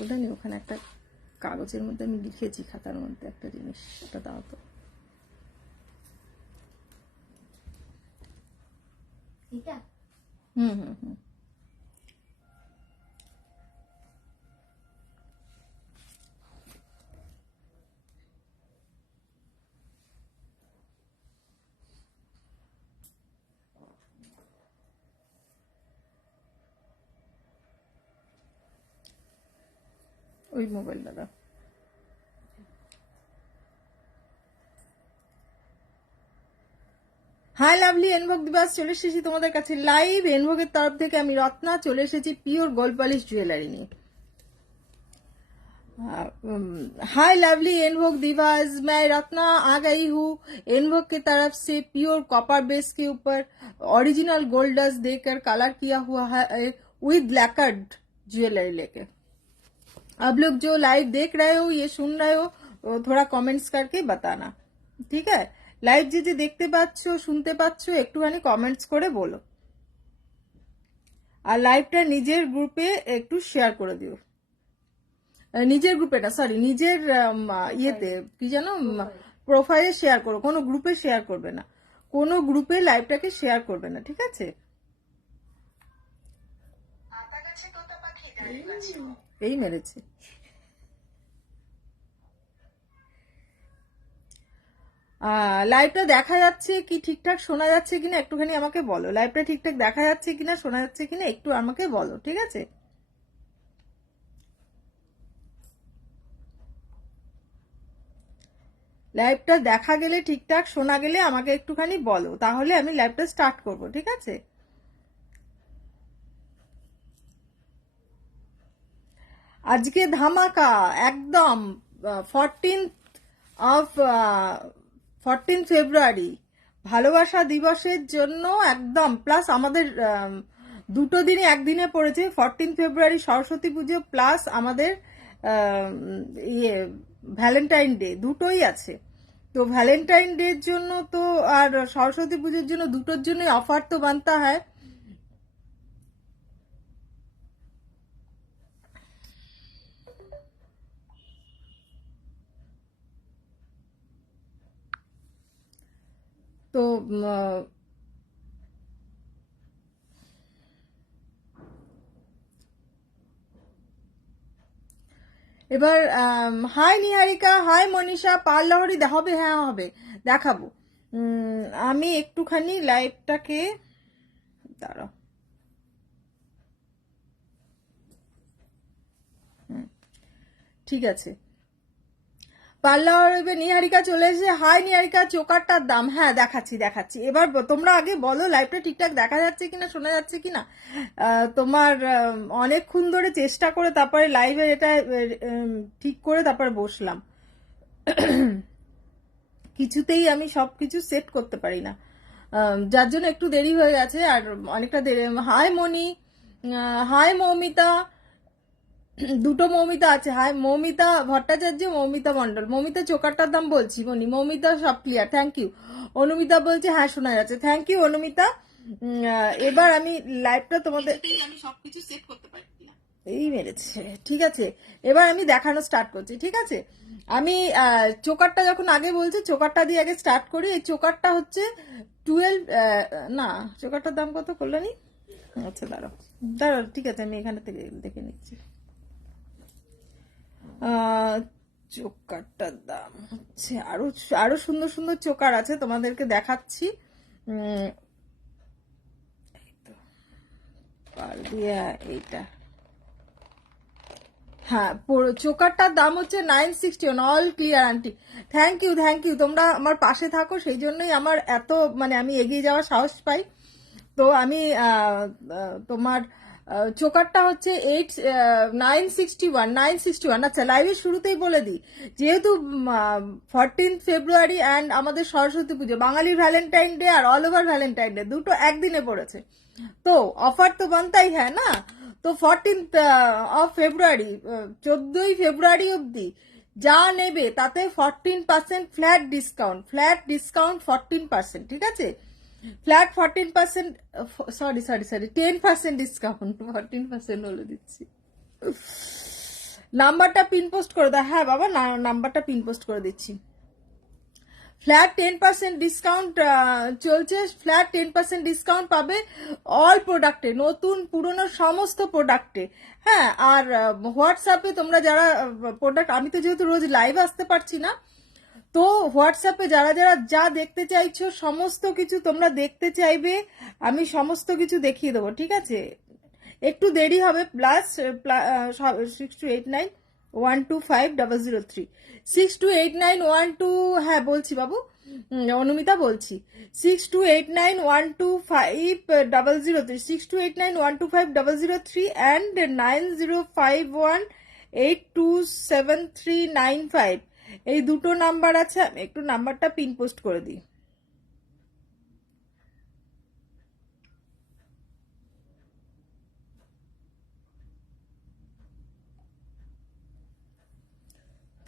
ওটা নি, ওখানে একটা কাগজের মধ্যে আমি লিখেছি, খাতার মধ্যে একটা জিনিস, ওটা দাও তো। হুম হুম হুম। ওই মোবাইলটা দাও। হাই লাভলি এনভোগ দিবাস, চলে এসেছি তোমাদের কাছে লাইভ। এনভোগের তরফ থেকে আমি রত্না চলে এসেছি পিওর গোল্ড পলিশ জুয়েলারি নিয়ে। हाय लवली एनवोक दिवास, मैं रत्ना आ गई हूँ एनवोक की तरफ से प्योर कॉपर बेस के ऊपर ओरिजिनल गोल्ड डस्ट देकर कलर किया हुआ है विद लैकर्ड ज्वेलरी लेके। अब लोग जो लाइव देख रहे हो, ये सुन रहे हो, थोड़ा कमेंट्स करके बताना, ठीक है? লাইভ যে দেখতে পাচ্ছ শুনতে পাচ্ছ একটুখানি কমেন্টস করে বলো, আর লাইভটা নিজের গ্রুপে একটু শেয়ার করে দিও। নিজের গ্রুপে না, সরি, নিজের ইয়েতে কি জানো, প্রোফাইলে শেয়ার করো, কোনো গ্রুপে শেয়ার করবে না, কোনো গ্রুপে লাইভটাকে শেয়ার করবে না, ঠিক আছে? এই মেরেছে। লাইভটা দেখা যাচ্ছে কি, ঠিকঠাক শোনা যাচ্ছে কিনা একটুখানি আমাকে বলো। লাইভটা ঠিকঠাক দেখা যাচ্ছে কিনা, শোনা যাচ্ছে কিনা একটু আমাকে বলো, ঠিক আছে? লাইভটা দেখা গেলে, ঠিকঠাক শোনা গেলে আমাকে একটুখানি বলো, তাহলে আমি লাইভটা স্টার্ট করব, ঠিক আছে? আজকে ধামাকা একদম 14 ফেব্রুয়ারি ভালোবাসা দিবসের জন্য একদম, প্লাস আমাদের দুটো দিনই একদিনে পড়েছে, 14 ফেব্রুয়ারি সরস্বতী পুজো প্লাস আমাদের ইয়ে ভ্যালেন্টাইন ডে, দুটোই আছে। তো ভ্যালেন্টাইন ডের জন্য তো আর সরস্বতী পুজোর জন্য দুটোর জন্যই অফার তো বানতা হয়। তো এবার হাই নিহারিকা, হাই মনীষা, পার্লাহরি হবে? হ্যাঁ হবে, দেখাবো। আমি একটুখানি লাইভটাকে দাঁড়াও, ঠিক আছে। পার্লাহরি নিহারিকা চলে এসে, হাই নিহারিকা, চোকারটার দাম, হ্যাঁ দেখাচ্ছি দেখাচ্ছি। এবার তোমরা আগে বলো লাইভটা ঠিকঠাক দেখা যাচ্ছে কিনা, শোনা যাচ্ছে কিনা। তোমার অনেকক্ষণ ধরে চেষ্টা করে তারপরে লাইভে এটা ঠিক করে তারপরে বসলাম। কিছুতেই আমি সবকিছু সেট করতে পারি না, যার জন্য একটু দেরি হয়ে গেছে, আর অনেকটা দেরি। হাই মনি, হাই মৌমিতা, দুটো মৌমিতা আছে। হাই মৌমিতা ভট্টাচার্য, মৌমিতা মন্ডল। মৌমিতা চোকারটার দাম বলছি মনি, মৌমিতা সব ক্লিয়ার, থ্যাংক ইউ। অনুমিতা বলছে হ্যাঁ শোনা যাচ্ছে, থ্যাংক ইউ অনুমিতা। এবার আমি লাইভটা তোমাদের, আমি সবকিছু সেট করতে পারি না, এই মেরেছে, ঠিক আছে? এবার আমি দেখানো স্টার্ট করছি, ঠিক আছে? আমি চোকারটা যখন আগে বলছি, চোকারটা দিয়ে আগে স্টার্ট করি। এই চোকারটা হচ্ছে 12, না চোকারটার দাম কত কল্যাণী? আচ্ছা দাঁড়াও দাঁড়াও, ঠিক আছে আমি এখানে থেকে দেখে নিচ্ছি। চোকারটার দাম হচ্ছে, আরো আরো সুন্দর সুন্দর চোকার আছে, তোমাদেরকে দেখাচ্ছি। এইটা, হ্যাঁ চোকারটার দাম হচ্ছে 961, all clear aunty, thank you thank you. তোমরা আমার পাশে থাকো, সেই জন্যই আমার এত মানে আমি এগিয়ে যাওয়ার সাহস পাই। তো আমি তোমার চোকারটা হচ্ছে 961। আচ্ছা লাইভের শুরুতেই বলে দিই, যেহেতু 14 ফেব্রুয়ারি অ্যান্ড আমাদের সরস্বতী পুজো, বাঙালি ভ্যালেন্টাইন ডে আর অল ওভার ভ্যালেন্টাইন ডে দুটো একদিনে পড়েছে, তো অফার তো বানতাই হ্যাঁ না। তো 14 অফ ফেব্রুয়ারি, 14ই ফেব্রুয়ারি অবধি যা নেবে তাতে 14% ফ্ল্যাট ডিসকাউন্ট, 14%, ঠিক আছে? ফ্ল্যাট 14%, সরি 10% ডিসকাউন্ট, 14% হলে দিচ্ছি। নাম্বারটা পিন পোস্ট করে দাও। হ্যাঁ বাবা, নাম্বারটা পিন পোস্ট করে দিচ্ছি। ফ্ল্যাট 10% ডিসকাউন্ট চলছে। ফ্ল্যাট 10% ডিসকাউন্ট পাবে অল প্রোডাক্টে, নতুন পুরনো সমস্ত প্রোডাক্টে। হ্যাঁ, আর হোয়াটসঅ্যাপে তোমরা যারা প্রোডাক্ট, আমি তো যেহেতু রোজ লাইভ আসতে পারছি না, তো হোয়াটসঅ্যাপে যারা যারা যা দেখতে চাইছো সমস্ত কিছু তোমরা দেখতে চাইবে, আমি সমস্ত কিছু দেখিয়ে দেবো, ঠিক আছে? একটু দেরি হবে। প্লাস 6289125003, 628912, হ্যাঁ বলছি বাবু, অনুমিতা বলছি, 6289125003, 6289125003 অ্যান্ড 9051827395, এই দুটো নাম্বার আছে। আমি একটু নাম্বারটা পিন পোস্ট করে দিই।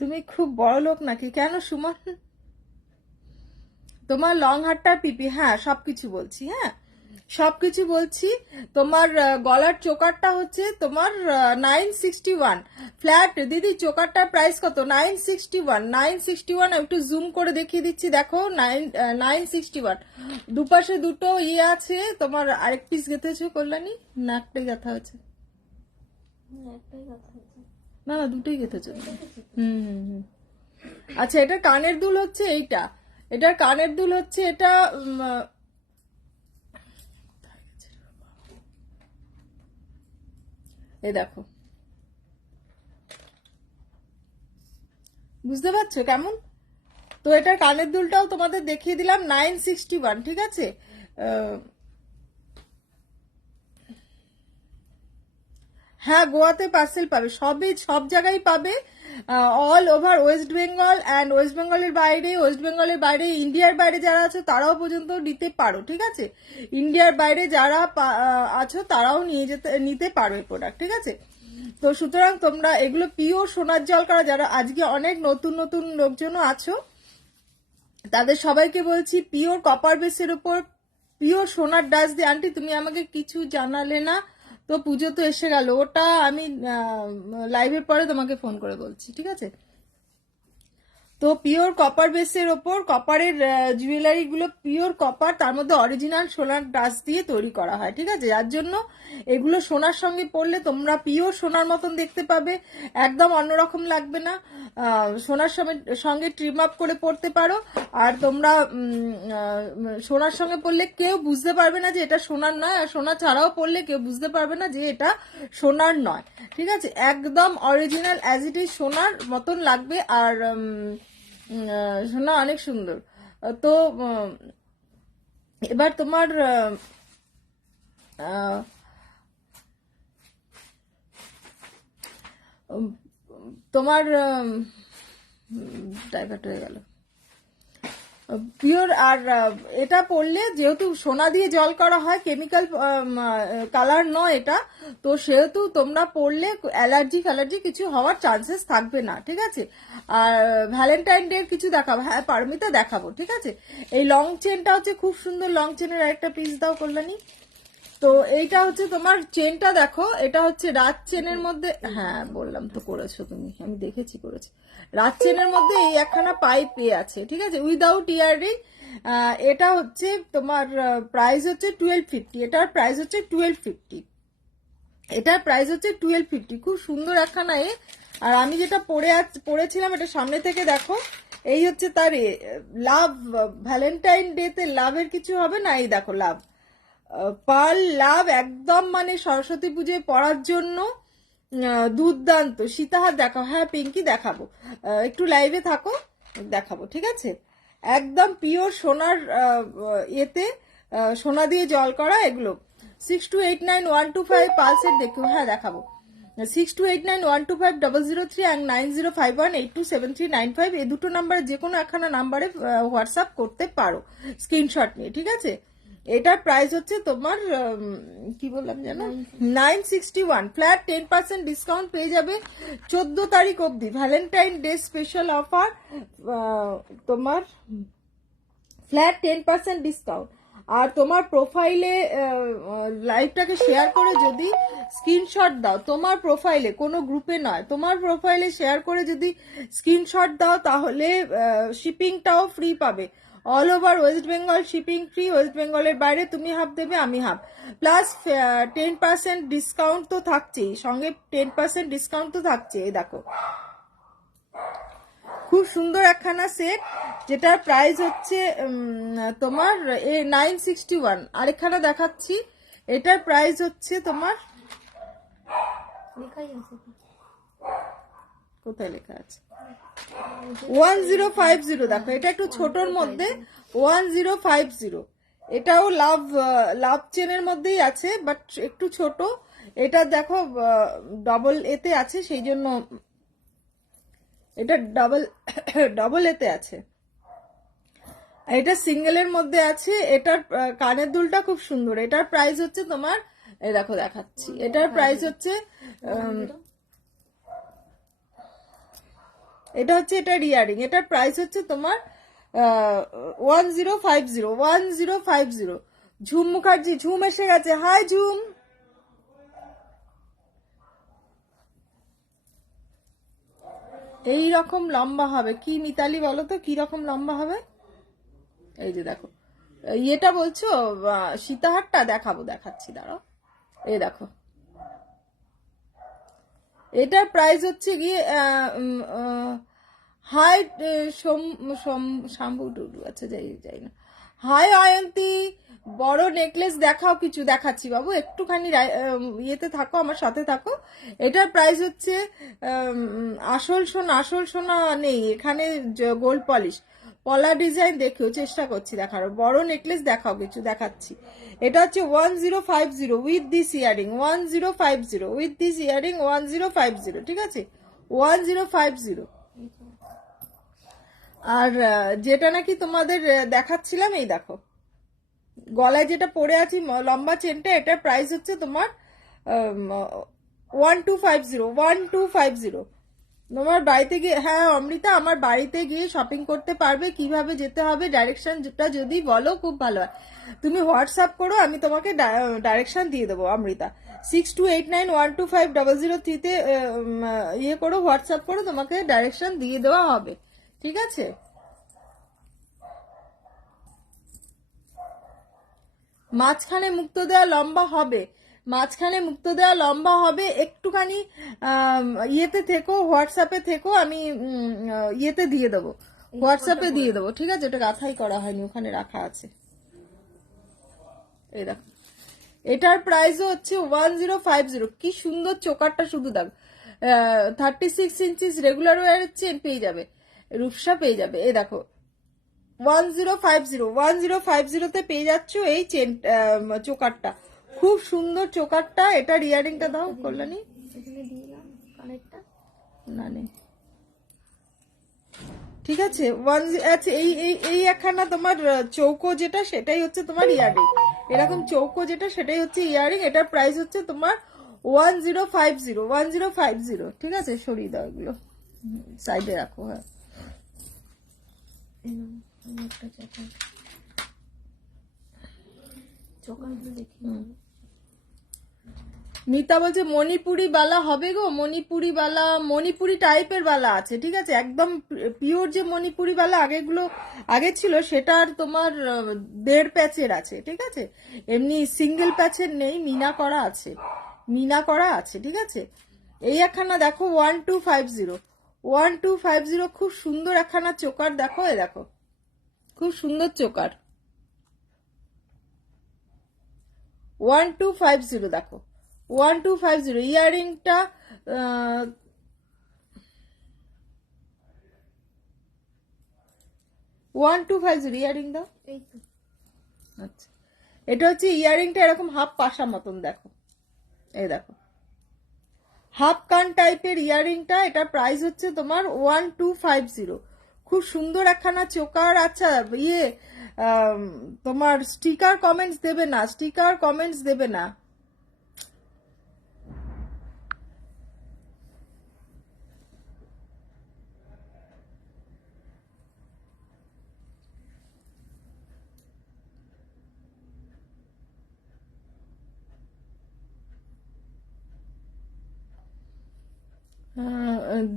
তুমি খুব বড় লোক নাকি? কেন সুমন? তোমার লং হারটা পিপি, হ্যাঁ সবকিছু বলছি, হ্যাঁ সবকিছু বলছি। তোমার গলার চোকারটা হচ্ছে তোমার 961 ফ্ল্যাট। দিদি চোকারটার প্রাইস কত? 961, 961। একটু জুম করে দেখিয়ে দিচ্ছি, দেখো 961। দুপাশে দুটো ইয়ে আছে। তোমার আরেক পিস গেঁথেছো কল্যাণী? না একটাই গাঁথা আছে? না না, দুটোই গেঁথেছো। হুম। আচ্ছা, এটা কানের দুল হচ্ছে এইটা, এটার কানের দুল হচ্ছে এটা, এই দেখো, বুঝতে পারছো কেমন? তো এটার কানের দুলটাও তোমাদের দেখিয়ে দিলাম, 961, ঠিক আছে? হ্যাঁ, গোয়াতে পার্সেল পাবে, সব জায়গায় পাবে, all over West Bengal and West বেঙ্গলের বাইরে, ওয়েস্ট বেঙ্গলের বাইরে, ইন্ডিয়ার বাইরে যারা আছো তারাও পর্যন্ত নিতে পারো, ঠিক আছে? ইন্ডিয়ার বাইরে যারা আছো তারাও নিতে পারো এই প্রোডাক্ট, ঠিক আছে? তো সুতরাং তোমরা এগুলো পিওর সোনার জল করা, যারা আজকে অনেক নতুন নতুন লোকজনও আছো তাদের সবাইকে বলছি, পিওর কপার বেসের উপর পিওর সোনার ডাস্ট দিয়ে। আন্টি তুমি আমাকে কিছু জানালে না তো, পুজো তো এসে গেল, ওটা আমি লাইভের পরে তোমাকে ফোন করে বলছি, ঠিক আছে? তো পিওর কপার বেসের ওপর কপারের জুয়েলারি গুলো পিওর কপার, তার মধ্যে অরিজিনাল সোনার ডাস্ট দিয়ে তৈরি করা হয়, ঠিক আছে? যার জন্য এগুলো সোনার সঙ্গে পরলে তোমরা পিওর সোনার মতন দেখতে পাবে, একদম অন্যরকম লাগবে না। সোনার সঙ্গে ট্রিম আপ করে পরতে পারো, আর তোমরা সোনার সঙ্গে পরলে কেউ বুঝতে পারবে না যে এটা সোনার নয়, আর সোনা ছাড়াও পরলে কেউ বুঝতে পারবে না যে এটা সোনার নয়, ঠিক আছে? একদম অরিজিনাল অ্যাজ ইট ইজ সোনার মতন লাগবে। আর সোনা অনেক সুন্দর। তো এবার তোমার তোমার ডাইভার্ট হয়ে গেল। পিওর, আর এটা পড়লে যেহেতু সোনা দিয়ে জল করা হয়, কেমিক্যাল কালার নয় এটা, তো সেহেতু তোমরা পড়লে অ্যালার্জি কিছু হওয়ার চান্সেস থাকবে না, ঠিক আছে? আর ভ্যালেন্টাইন ডে কিছু দেখাবো, হ্যাঁ পারমিতা দেখাবো, ঠিক আছে? এই লং চেনটা হচ্ছে খুব সুন্দর, লং চেনের একটা পিস দাও কল্যাণী। তো এইটা হচ্ছে তোমার চেনটা, দেখো এটা হচ্ছে রাত চেনের মধ্যে, হ্যাঁ বললাম তো করেছো তুমি, আমি দেখেছি করেছি। রাত চেনের মধ্যে এই একখানা পাইপ আছে, ঠিক আছে, উইদাউট ইয়াররিং। এটা হচ্ছে তোমার প্রাইস হচ্ছে 1250, এটার প্রাইস হচ্ছে 1250, এটার প্রাইস হচ্ছে 1250। খুব সুন্দর একখানা আর আমি যেটা পরেছিলাম এটা সামনে থেকে দেখো, এই হচ্ছে তার লাভ, ভ্যালেন্টাইন ডে তে লাভের কিছু হবে না, এই দেখো লাভ, পার্ল লাভ, একদম মানে সরস্বতী পুজোয় পড়ার জন্য দুর্দান্ত। সীতাহার দেখাও, হ্যাঁ পিঙ্কি দেখাবো, একটু লাইভে থাকো, দেখাবো, ঠিক আছে? একদম পিওর সোনার এতে সোনা দিয়ে জল করা এগুলো। 62891250 পালসের দেখো, হ্যাঁ দেখাবো, 6289125003 and 9051827395, এই দুটো নাম্বারে যে কোনো একখানা নাম্বারে হোয়াটসঅ্যাপ করতে পারো স্ক্রিনশট নিয়ে, ঠিক আছে? এটার প্রাইস হচ্ছে তোমার কি বললাম জানো, 961। ফ্ল্যাট 10% ডিসকাউন্ট পেয়ে যাবে 14 তারিখ অবধি, ভ্যালেন্টাইন ডে স্পেশাল অফার, তোমার ফ্ল্যাট 10% ডিসকাউন্ট। আর তোমার প্রোফাইলে লাইভটাকে শেয়ার করে যদি স্ক্রিনশট দাও, তোমার প্রোফাইলে, কোনো গ্রুপে নয়, তোমার প্রোফাইলে শেয়ার করে যদি স্ক্রিনশট দাও, তাহলে শিপিংটাও ফ্রি পাবে। All over West Bengal shipping free. West বেঙ্গলের বাইরে তুমি হাফ দেবে, আমি হাফ, প্লাস 10% ডিসকাউন্ট তো থাকছেই, সঙ্গে 10% ডিসকাউন্ট তো থাকছে। এই দেখো খুব সুন্দর একখানা সেট, যেটার প্রাইস হচ্ছে তোমার 961। আরেকখানা দেখাচ্ছি, এটার প্রাইস হচ্ছে তোমার, কোথায় লেখা আছে, 1050। দেখো এটা একটু ছোটর মধ্যে 1050। এটাও লাভ চেনের মধ্যেই আছে, বাট একটু ছোট। এটা দেখো ডবল এতে আছে, সেই জন্য এটা ডবল এতে আছে। এটা সিঙ্গেলের মধ্যে আছে। এটার কানের দুলটা খুব সুন্দর। এটার প্রাইস হচ্ছে তোমার, এই দেখো দেখাচ্ছি, এটার প্রাইস হচ্ছে এটা হচ্ছে এটার ইয়ারিং, এটার প্রাইস হচ্ছে তোমার 1050। ঝুম মুখার্জি, ঝুম এসে গেছে, হাই ঝুম। এই রকম লম্বা হবে কি মিতালি, বলো তো কি রকম লম্বা হবে? এই যে দেখো, এটা বলছো সীতাহারটা, দেখাবো, দেখাচ্ছি, দাঁড়াও। এই দেখো এটার প্রাইস হচ্ছে গিয়ে হাই শাম্বু টুডু, আচ্ছা যাই না। হাই অয়ন্তী, বড় নেকলেস দেখাও, কিছু দেখাচ্ছি বাবু, একটুখানি ইয়েতে থাকো, আমার সাথে থাকো। এটার প্রাইস হচ্ছে আসল সোনা নেই এখানে, গোল্ড পলিশ পলা ডিজাইন দেখেও চেষ্টা করছি দেখার। বড় নেকলেস দেখাও, কিছু দেখাচ্ছি। এটা হচ্ছে 1050 with this earring, 1050 with this earring, 1050, ঠিক আছে, 1050। আর যেটা নাকি তোমাদের দেখাচ্ছিলাম, এই দেখো গলায় যেটা পরে আছি লম্বা চেনটা, এটার প্রাইস হচ্ছে তোমার 1250। তোমার বাড়িতে গিয়ে, হ্যাঁ অমৃতা, আমার বাড়িতে গিয়ে শপিং করতে পারবে, কিভাবে যেতে হবে ডাইরেকশনটা যদি বলো খুব ভালো হয়। তুমি হোয়াটসঅ্যাপ করো, আমি তোমাকে ডাইরেকশন দিয়ে দেবো অমৃতা। 6289125003-তে ইয়ে করো, হোয়াটসঅ্যাপ করো, তোমাকে ডাইরেকশন দিয়ে দেওয়া হবে, ঠিক আছে। মাঝখানে মুক্ত দেওয়া লম্বা হবে, মাঝখানে মুক্ত দেওয়া লম্বা হবে, একটুখানি ইয়েতে থেকো, হোয়াটসঅ্যাপে থেকো, আমি ইয়েতে দিয়ে দেবো, হোয়াটসঅ্যাপে দিয়ে দেবো, ঠিক আছে। এটা গাথাই করা হয়নি, ওখানে রাখা আছে। এই দেখো এটার প্রাইসও হচ্ছে 1050। কি সুন্দর চোকারটা, শুধু দেখো। 36 ইঞ্চিস রেগুলার ওয়ারের চেন পেয়ে যাবে, রূপসা পেয়ে যাবে। এই দেখো 1050তে পেয়ে যাচ্ছ এই চেন, চোকারটা খুব সুন্দর চোকারটা। এটার ইয়ারিংটা দাও কল্যাণী, না নেই, ঠিক আছে। আচ্ছা এই একখানা তোমার চৌকো যেটা, সেটাই হচ্ছে তোমার ইয়ারিং। এরকম চৌকো যেটা, সেটাই হচ্ছে ইয়ারিং। এটার প্রাইস হচ্ছে তোমার 1050, ঠিক আছে। সরিয়ে দাও এগুলো, সাইডে রাখো। হ্যাঁ মিতা বলছে মণিপুরি বালা হবে গো, মণিপুরি বালা, মণিপুরি টাইপের বালা আছে, ঠিক আছে। একদম পিওর যে মণিপুরি বালা আগেগুলো আগে ছিল, সেটা আর তোমার 1.5 প্যাচের আছে, ঠিক আছে। এমনি সিঙ্গেল প্যাচের নেই, মিনা করা আছে, মিনা করা আছে, ঠিক আছে। এই একখানা দেখো 1250, খুব সুন্দর একখানা চোকার, দেখো এ দেখো খুব সুন্দর চোকার, 1250 দেখো, 1250 ইয়ারিংটা। 1250 ইয়ারিং দাও, এই তো। আচ্ছা এটা হচ্ছে ইয়ারিংটা, এরকম হাফ পাশা মতন, দেখো এই দেখো হাফ কান টাইপের ইয়ারিংটা। এটা প্রাইস হচ্ছে তোমার 1250। খুব সুন্দর একখানা চোকার। আচ্ছা ইয়ে তোমার স্টিকার কমেন্টস দেবে না, স্টিকার কমেন্টস দেবে না।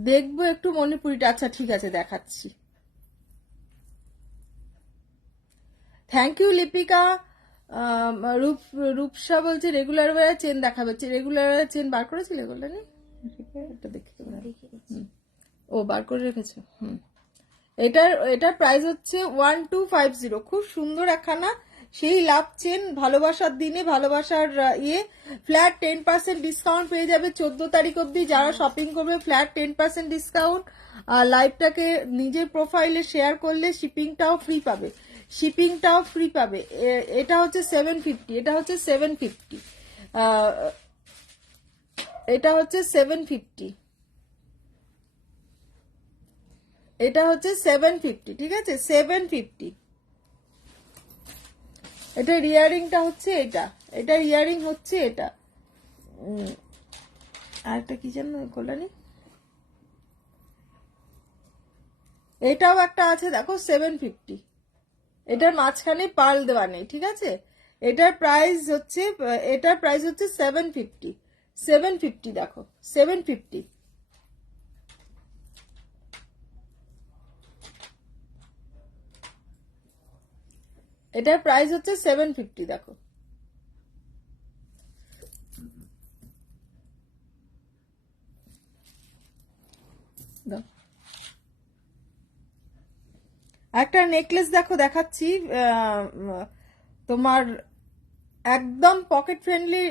দেখবো একটু মণিপুরিটা। আচ্ছা ঠিক আছে, দেখাচ্ছি। Thank you Lipika. রূপ রূপসা বলছে রেগুলার ওয়্যার চেন দেখাবে। রেগুলার ওয়্যার চেন বার করেছিলে বললেন? এটা দেখি ও বার করে রেখেছো। এটার প্রাইস হচ্ছে 1250। খুব সুন্দর একখানা সেই লাভ চেন। ভালোবাসার দিনে ভালোবাসার ফ্ল্যাট 10% ডিসকাউন্ট পেয়ে যাবে 14 তারিখ অবধি। যারা শপিং করবে ফ্ল্যাট 10% ডিসকাউন্ট। লাইভটাকে নিজের প্রোফাইলে শেয়ার করলে শিপিংটাও ফ্রি পাবে। এটা হচ্ছে 750। এটা হচ্ছে 750। এটা হচ্ছে 750। এটা হচ্ছে 750। ঠিক আছে, 750। এটা ইয়ারিংটা হচ্ছে এটা। এটা ইয়ারিং হচ্ছে এটা। আর একটা কি যেন কল্যাণী, এটাও একটা আছে দেখো 750। এটার মাঝখানে পার্ল দেওয়া নেই। ঠিক আছে, এটার প্রাইস হচ্ছে 750। 750 দেখো, 750। এটার প্রাইস হচ্ছে 750 দেখো। একটা নেকলেস দেখো, দেখাচ্ছি। তোমার একদম পকেট ফ্রেন্ডলি।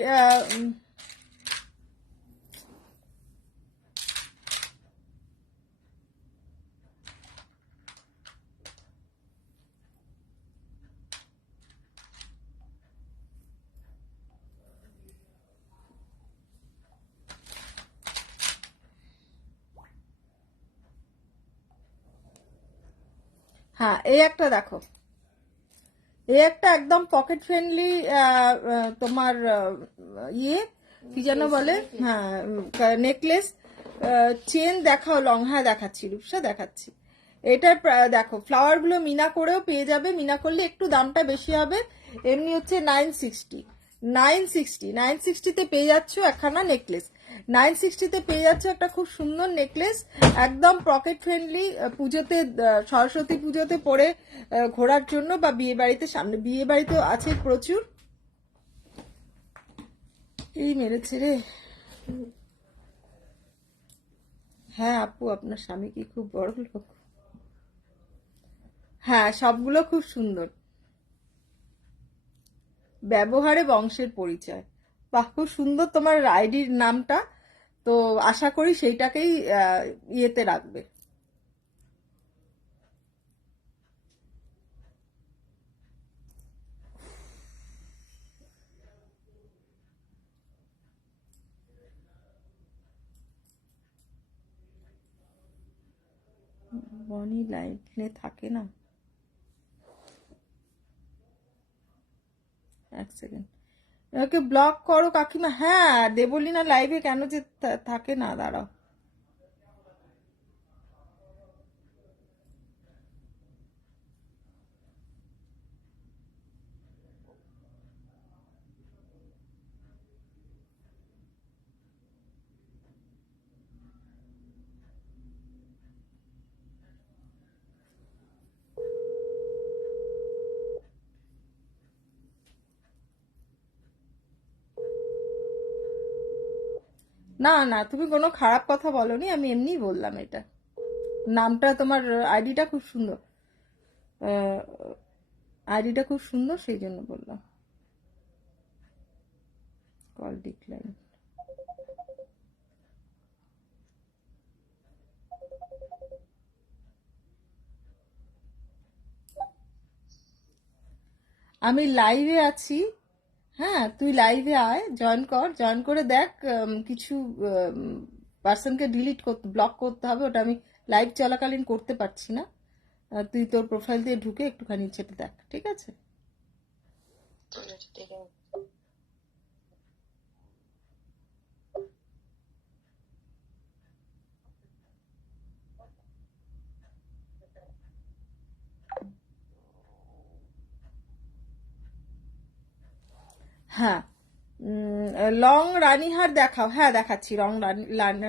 হ্যাঁ, এই একটা দেখো, এই একটা একদম পকেট ফ্রেন্ডলি তোমার ইয়ে কি যেন বলে, হ্যাঁ নেকলেস। চেন দেখাও লং। হ্যাঁ দেখাচ্ছি রূপসা, দেখাচ্ছি। এটার দেখো ফ্লাওয়ার গুলো মিনা করেও পেয়ে যাবে। মিনা করলে একটু দামটা বেশি হবে। এমনি হচ্ছে 960। 960তে পেয়ে যাচ্ছ একখানা নেকলেস। 960তে পেয়ে যাচ্ছে একটা খুব সুন্দর নেকলেস, একদম পকেট ফ্রেন্ডলি। পুজোতে, সরস্বতী পুজোতে পরে ঘোরার জন্য, বা বিয়ে বাড়িতে, সামনে বিয়ে বাড়িতেও আছে প্রচুর। এই মেরেছে রে। হ্যাঁ আপু, আপনার স্বামী কি খুব বড় লোক? হ্যাঁ, সবগুলো খুব সুন্দর। ব্যবহারে বংশের পরিচয়। বাহ, খুব সুন্দর তোমার আইডির নামটা। তো আশা করি সেইটাকেই ইয়েতে রাখবে। বনি লাইনে থাকে না, এক সেকেন্ড। ওকে ব্লক করো কাকিমা। হ্যাঁ, দেবলিনা লাইভে কেন যে থাকে না, দাঁড়াও। না না, তুমি কোনো খারাপ কথা বলনি, আমি এমনিই বললাম এটা। নামটা তোমার, আইডিটা খুব সুন্দর। আইডিটা খুব সুন্দর, সেই জন্য বললাম। Call decline. আমি লাইভে আছি। হ্যাঁ, তুই লাইভে আয়, জয়েন কর। জয়েন করে দেখ, কিছু পার্সনকে ডিলিট করতে, ব্লক করতে হবে। ওটা আমি লাইভ চলাকালীন করতে পারছি না। তুই তোর প্রোফাইল দিয়ে ঢুকে একটুখানি সেটা দেখ, ঠিক আছে? হ্যাঁ, লং রানীহার দেখাও। হ্যাঁ দেখাচ্ছি, রং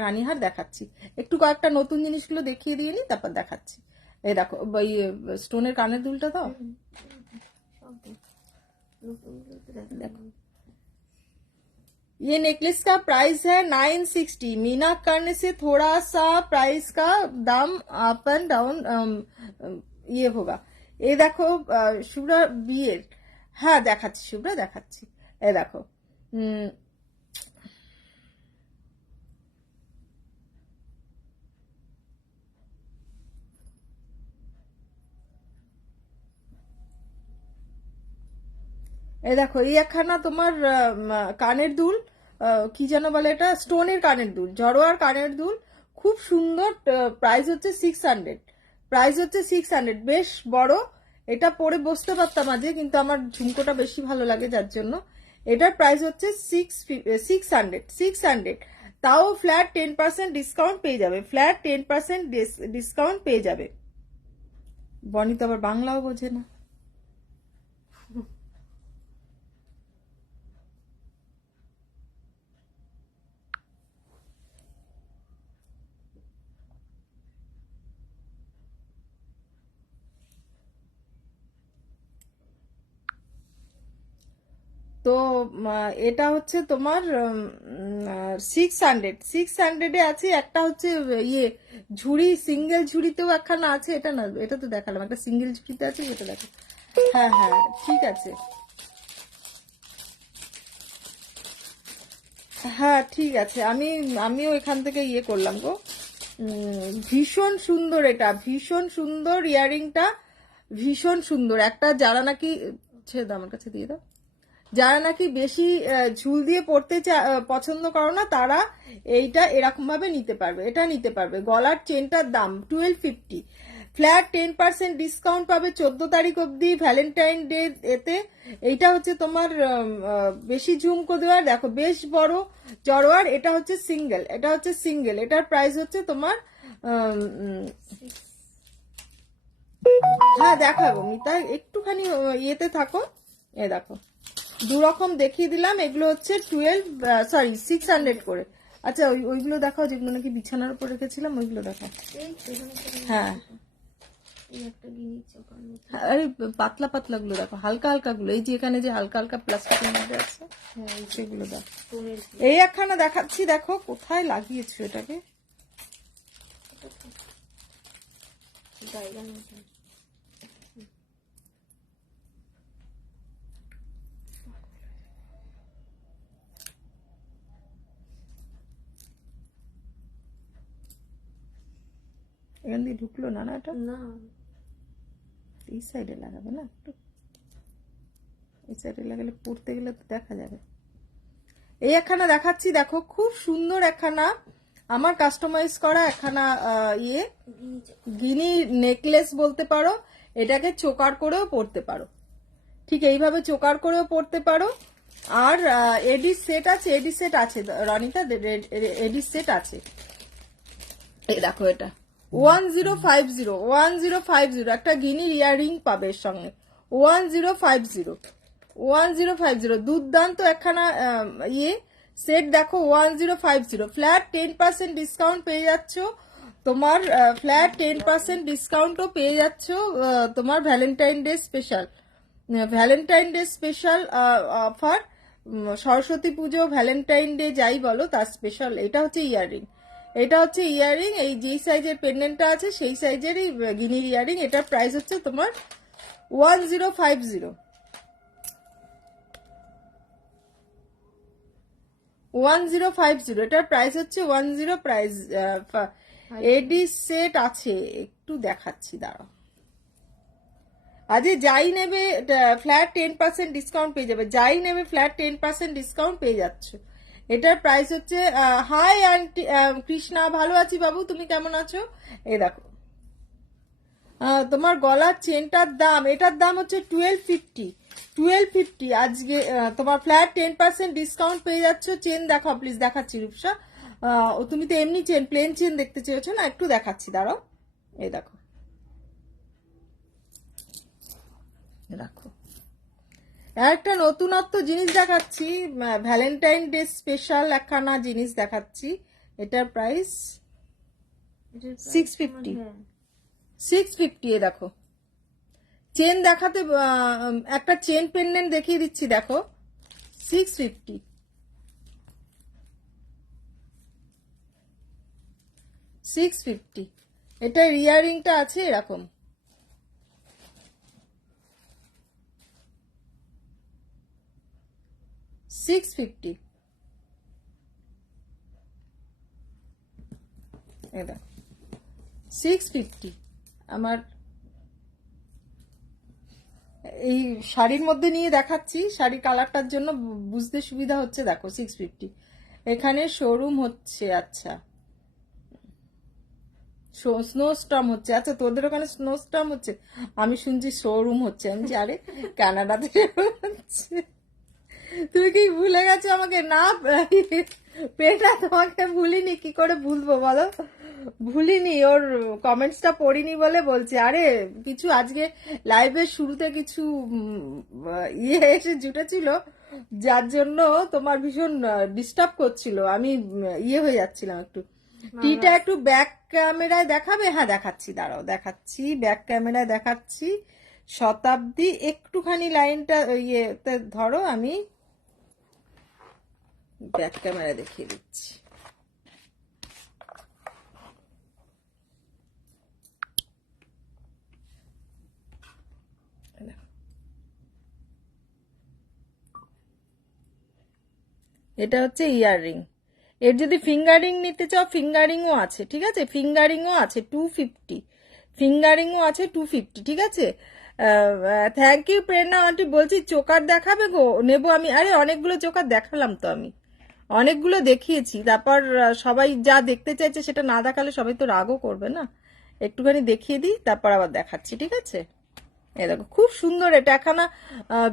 রানীহার দেখাচ্ছি। একটু কয়েকটা নতুন জিনিসগুলো দেখিয়ে দিয়ে নি, তারপর দেখাচ্ছি। এই দেখো স্টোনের কানের দুলটা দাও। देखो ये नेकलेस का प्राइस है 960। मीना करने से थोड़ा सा प्राइस का दाम अप एंड डाउन ये होगा। ये देखो शुभ्रा বিয়ের। হ্যাঁ দেখাচ্ছি শুভ্রা, দেখাচ্ছি। এই দেখো এই দেখো এই একখানা তোমার কানের দুল, কি যেন বলে এটা, স্টোনের কানের দুল, জড়োয়ার কানের দুল, খুব সুন্দর। প্রাইস হচ্ছে 600। প্রাইস হচ্ছে 600, বেশ বড়। এটা পরে বসতে পারতাম আজকে, কিন্তু আমার ঝুমকোটা বেশি ভালো লাগে, যার জন্য এটার প্রাইস হচ্ছে 600। তাও ফ্ল্যাট 10% ডিসকাউন্ট পেয়ে যাবে, ফ্ল্যাট 10% ডিসকাউন্ট পেয়ে যাবে। বনি তো আবার বাংলাও বোঝে না। তো এটা হচ্ছে তোমার 600 আছে। একটা হচ্ছে ইয়ে ঝুড়ি, সিঙ্গেল ঝুড়িতেও একখানা আছে। এটা না, এটা তো দেখালাম, একটা সিঙ্গেল ঝুড়িতে আছে, যেটা দেখো। হ্যাঁ হ্যাঁ ঠিক আছে, হ্যাঁ ঠিক আছে। আমিও এখান থেকে ইয়ে করলাম গো। ভীষণ সুন্দর, এটা ভীষণ সুন্দর। ইয়ারিংটা ভীষণ সুন্দর। একটা যারা নাকি, ছেড়ে দাও, আমার কাছে দিয়ে দাও। যারা নাকি বেশি ঝুল দিয়ে পড়তে পছন্দ করো না, তারা এইটা এরকম ভাবে নিতে পারবে, এটা নিতে পারবে। গলার চেনটার দাম 1250। ফ্ল্যাট 10% ডিসকাউন্ট পাবে 14 তারিখ অবধি, ভ্যালেন্টাইন ডে এতে। এইটা হচ্ছে তোমার বেশি ঝুমকো দেওয়ার, দেখো বেশ বড় জড়োয়ার। এটা হচ্ছে সিঙ্গেল, এটা হচ্ছে সিঙ্গেল। এটার প্রাইস হচ্ছে তোমার হ্যাঁ দেখাবো মিতা, একটুখানি ইয়েতে থাকো। এ দেখো দু রকম দেখিয়ে দিলাম। এগুলো হচ্ছে 600 করে। আচ্ছা ওইগুলো দেখাও, যেগুলো নাকি বিছানার উপর রেখেছিলাম, ওইগুলো দেখাও। হ্যাঁ আরে পাতলা পাতলা গুলো দেখো, হালকা হালকা গুলো, এই যে এখানে যে হালকা হালকা প্লাস্টিকের মধ্যে আছে, সেগুলো দেখো। এই একখানা দেখাচ্ছি, দেখো কোথায় লাগিয়েছো এটাকে। এখান দিয়ে ঢুকলো না, না এটা না, এই সাইডে লাগাবে না, একটু এই সাইডে লাগালে পড়তে গেলে তো দেখা যাবে। এই একখানা দেখাচ্ছি, দেখো খুব সুন্দর একখানা, আমার কাস্টমাইজ করা একখানা ইয়ে গিনি নেকলেস বলতে পারো। এটাকে চোকার করেও পড়তে পারো, ঠিক এইভাবে চোকার করেও পড়তে পারো। আর এডি সেট আছে, এডি সেট আছে রনিতা, এডি সেট আছে। এই দেখো এটা 1050 একটা গিনির ইয়াররিং পাবে এর সঙ্গে। 1050 দুর্দান্ত একখানা ইয়ে সেট, দেখো 1050। ফ্ল্যাট 10% ডিসকাউন্ট পেয়ে যাচ্ছ তোমার, ফ্ল্যাট 10% ডিসকাউন্টও পেয়ে যাচ্ছ তোমার Valentine day special, Valentine day special offer. Saraswati পুজো, ভ্যালেন্টাইন ডে যাই বলো, তার স্পেশাল। এটা হচ্ছে ইয়াররিং, এটা হচ্ছে ইয়াররিং। এই যেই সাইজের পেন্ডেন্টটা আছে সেই সাইজেরই গিনির ইয়াররিং। এটার প্রাইস হচ্ছে তোমার 1050। 1050 এটার প্রাইস হচ্ছে 10 প্রাইস। এডি সেট আছে, একটু দেখাচ্ছি দাঁড়াও। আজকে যাই নেবে ফ্ল্যাট 10% ডিসকাউন্ট পেয়ে যাবে, যাই নেবে ফ্ল্যাট 10% ডিসকাউন্ট পেয়ে যাচ্ছ। এটার প্রাইস হচ্ছে হাই আন্টি কৃষ্ণা, ভালো আছি বাবু, তুমি কেমন আছো? এই দেখো তোমার গলার চেনটার দাম, এটার দাম হচ্ছে 1250। আজকে তোমার ফ্ল্যাট 10% ডিসকাউন্ট পেয়ে যাচ্ছ। চেন দেখাও প্লিজ, দেখাচ্ছি রূপসা। তুমি তো এমনি চেন, প্লেন চেন দেখতে চেয়েছো না, একটু দেখাচ্ছি দাঁড়াও। এই দেখো, দেখো একটা নতুনত্ব জিনিস দেখাচ্ছি, ভ্যালেন্টাইন ডে স্পেশাল একখানা জিনিস দেখাচ্ছি। এটার প্রাইস 650। 650 এ দেখো চেন দেখাতে, একটা চেন পেন্ডেন্ট দেখিয়ে দিচ্ছি, দেখো 650। 650 এটা ইয়াররিংটা আছে এরকম। $650 এটা 650। আমার এই শাড়ির মধ্যে নিয়ে দেখাচ্ছি, শাড়ির কালারটার জন্য বুঝতে সুবিধা হচ্ছে। দেখো 650 এখানে শোরুম হচ্ছে। আচ্ছা স্নো স্টর্ম হচ্ছে। আচ্ছা তোদের ওখানে স্নো স্টর্ম হচ্ছে, আমি শুনছি শোরুম হচ্ছে। আমি জানি আরে কানাডাতে হচ্ছে। তুমি কি ভুলে গেছো আমাকে? না পেটা তোমাকে ভুলিনি, কি করে ভুলবো বলো? ভুলিনি, ওর কমেন্টসটা পড়িনি বলে বলছি। আরে কিছু আজকে লাইভের শুরুতে কিছু ইয়ে এসে জুটেছিল, যার জন্য তোমার ভীষণ ডিস্টার্ব করছিল। আমি ইয়ে হয়ে যাচ্ছিলাম একটু। টিটা একটু ব্যাক ক্যামেরায় দেখাবে? হ্যাঁ দেখাচ্ছি, দাঁড়াও দেখাচ্ছি, ব্যাক ক্যামেরায় দেখাচ্ছি। শতাব্দী একটুখানি লাইনটা ইয়েতে ধরো, আমি ব্যাক ক্যামেরা দেখিয়ে দিচ্ছি। এটা হচ্ছে ইয়াররিং। এর যদি ফিঙ্গারিং নিতে চাও ফিঙ্গারিংও আছে, ঠিক আছে, ফিঙ্গারিংও আছে 250, ফিঙ্গারিংও আছে 250, ঠিক আছে। থ্যাংক ইউ প্রেরণা আন্টি। বলছি চোকার দেখাবে গো? নেবো আমি। আরে অনেকগুলো চোকার দেখালাম তো, আমি অনেকগুলো দেখিয়েছি। তারপর সবাই যা দেখতে চাইছে সেটা না দেখালে সবাই তো রাগও করবে না। একটুখানি দেখিয়ে দিই, তারপর আবার দেখাচ্ছি, ঠিক আছে। এই দেখো খুব সুন্দর, এটা একখানা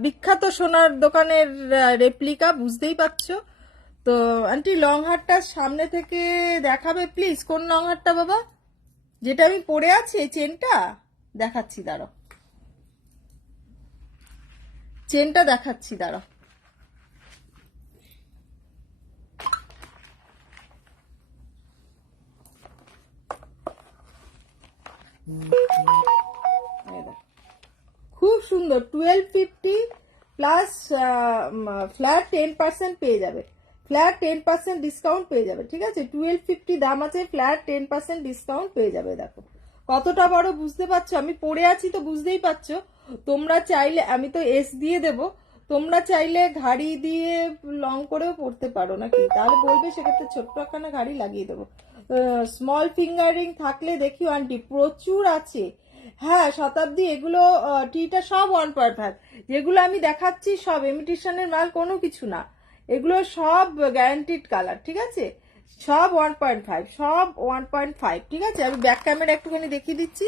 বিখ্যাত সোনার দোকানের রেপ্লিকা, বুঝতেই পারছো তো। আন্টি লং হারটা সামনে থেকে দেখাবে প্লিজ। কোন লং হারটা বাবা? যেটা আমি পরে আছি, এই চেনটা দেখাচ্ছি, দাঁড়াও চেনটা দেখাচ্ছি, দাঁড়াও। খুব সুন্দর, 1250 প্লাস ফ্ল্যাট 10% পেয়ে যাবে, ফ্ল্যাট 10% ডিসকাউন্ট পেয়ে যাবে, ঠিক আছে। 1250 দাম আছে, ফ্ল্যাট 10% ডিসকাউন্ট পেয়ে যাবে। দেখো কতটা বড়, বুঝতে পারছো? আমি পরে আছি তো বুঝতেই পারছো। তোমরা চাইলে, আমি তো এস দিয়ে দেবো, তোমরা চাইলে ঘাড়ি দিয়ে লং করেও পড়তে পারো নাকি, তাহলে বলবে, সেক্ষেত্রে ছোট্ট একখানা ঘাড়ি লাগিয়ে দেবো। স্মল ফিঙ্গারিং থাকলে দেখিও আন্টি, প্রচুর আছে। হ্যাঁ শতাব্দী, এগুলো টিটা সব 1.5, যেগুলো আমি দেখাচ্ছি সব ইমিটেশনের মাল, কোনো কিছু না। এগুলো সব গ্যারান্টিড কালার, ঠিক আছে, সব 1.5, সব 1.5, ঠিক আছে। আমি ব্যাক ক্যামেরা একটুখানি দেখিয়ে দিচ্ছি,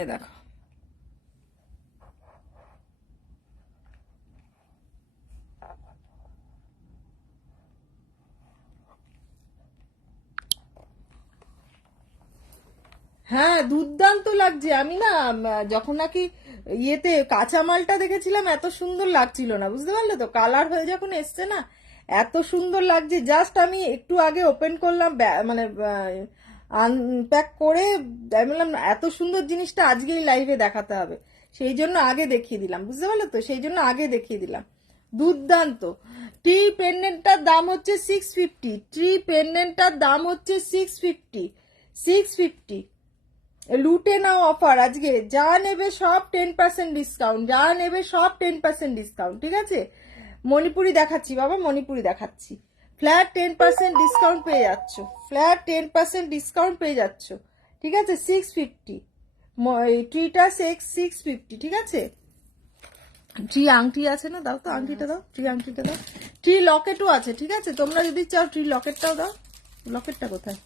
এ দেখো। হ্যাঁ দুর্দান্ত লাগছে। আমি না যখন নাকি ইয়েতে কাঁচামালটা দেখেছিলাম এত সুন্দর লাগছিল না, বুঝতে পারলে তো। কালার হয়ে যখন এসছে না, এত সুন্দর লাগছে। জাস্ট আমি একটু আগে ওপেন করলাম, মানে আনপ্যাক করে আমি বললাম এত সুন্দর জিনিসটা আজকেই লাইভে দেখাতে হবে, সেই জন্য আগে দেখিয়ে দিলাম, বুঝতে পারলে তো, সেই জন্য আগে দেখিয়ে দিলাম। দুর্দান্ত। ট্রি পেন্ডেন্টটার দাম হচ্ছে 650, ট্রি পেন্ডেন্টটার দাম হচ্ছে 650, 650। লুটে নাও অফার আজকে, যা নেবে সব 10% ডিসকাউন্ট, যা নেবে সব 10% ডিসকাউন্ট, ঠিক আছে। মণিপুরি দেখাচ্ছি বাবা, মণিপুরি দেখাচ্ছি, ফ্ল্যাট 10% ডিসকাউন্ট পেয়ে যাচ্ছ, ফ্ল্যাট 10% ডিসকাউন্ট পেয়ে যাচ্ছ, ঠিক আছে। 650 ট্রিটা 650, ঠিক আছে। ট্রি আংটি আছে না, দাও তো আংটিটা দাও, ট্রি আংটিটা দাও। ট্রি লকেটও আছে, ঠিক আছে, তোমরা যদি চাও ট্রি লকেটটাও দাও। লকেটটা কোথায়?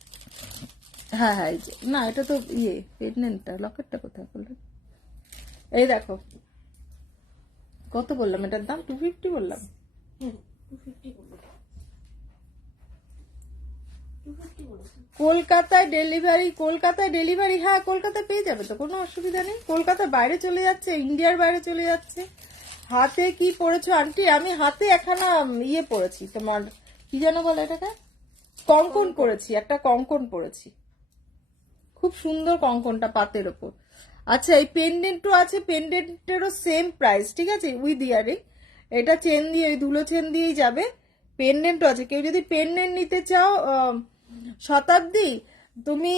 হ্যাঁ হ্যাঁ, এই যে, না এটা তো ইয়ে পেন্ডেন্টটা, লকেটটা কোথায় বললেন? এই দেখো কত বললাম, এটার দাম 250 বললাম। 250 বলেছে। কলকাতায় ডেলিভারি, হ্যাঁ কলকাতায় পেয়ে যাবে তো, কোনো অসুবিধা নেই। কলকাতার বাইরে চলে যাচ্ছে, ইন্ডিয়ার বাইরে চলে যাচ্ছে। হাতে কি পরেছো আন্টি? আমি হাতে একখানা ইয়ে পরেছি, তোমার কি যেন বলে এটাকে, কঙ্কন পরেছি, একটা কঙ্কন পরেছি, খুব সুন্দর কঙ্কনটা পাতের ওপর। আচ্ছা এই পেন্ডেন্টও আছে, পেন্ডেন্টেরও সেম প্রাইস, ঠিক আছে, উইথ ইয়ারিং। এটা চেন দিয়ে, ওই দুলো চেন দিয়েই যাবে। পেন্ডেন্টও আছে, কেউ যদি পেন্ডেন্ট নিতে চাও শতাব্দী, তুমি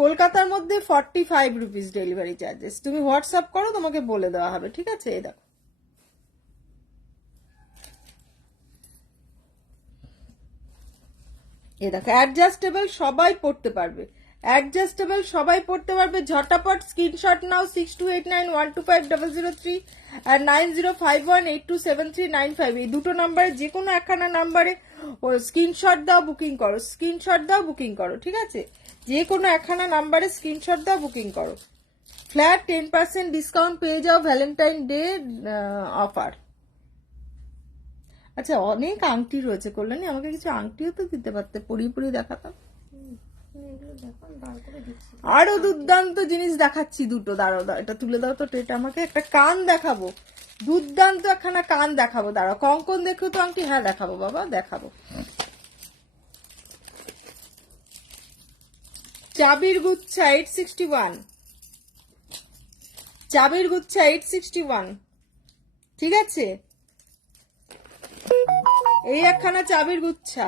কলকাতার মধ্যে 45 রুপিস ডেলিভারি চার্জেস। তুমি হোয়াটসঅ্যাপ করো, তোমাকে বলে দেওয়া হবে, ঠিক আছে। এই দেখো, এ দেখো অ্যাডজাস্টেবল, সবাই পড়তে পারবে, অ্যাডজাস্টেবল সবাই পড়তে পারবে। ঝটাপট স্ক্রিনশট নাও 6289125003 আর 9051827395, এই দুটো নাম্বারে যে কোনো একখানা নাম্বারে স্ক্রিনশট দাও, বুকিং করো, স্ক্রিনশট দাও, বুকিং করো, ঠিক আছে। যে কোনো একখানা নাম্বারে স্ক্রিনশট দাও, বুকিং করো। ফ্ল্যাট 10% ডিসকাউন্ট পেয়ে যাও ভ্যালেন্টাইন ডে অফার। আচ্ছা অনেক আংটি রয়েছে, কল্যাণী আমাকে কিছু আংটিও তো দিতে পারতে, পরিয়ে পরিয়ে দেখাতাম। আরো দুর্দান্ত জিনিস দেখাচ্ছি দুটো, দাঁড়াও এটা তুলে দাও তো, এটা আমাকে একটা কান দেখাবো, দুর্দান্ত একখানা কান দেখাবো, দাঁড়াও। কঙ্কন দেখো তো আংটি, হ্যাঁ দেখাবো বাবা, দেখাবো। চাবির গুচ্ছা 861, চাবির গুচ্ছা 861, ঠিক আছে। এই একখানা চাবির গুচ্ছা,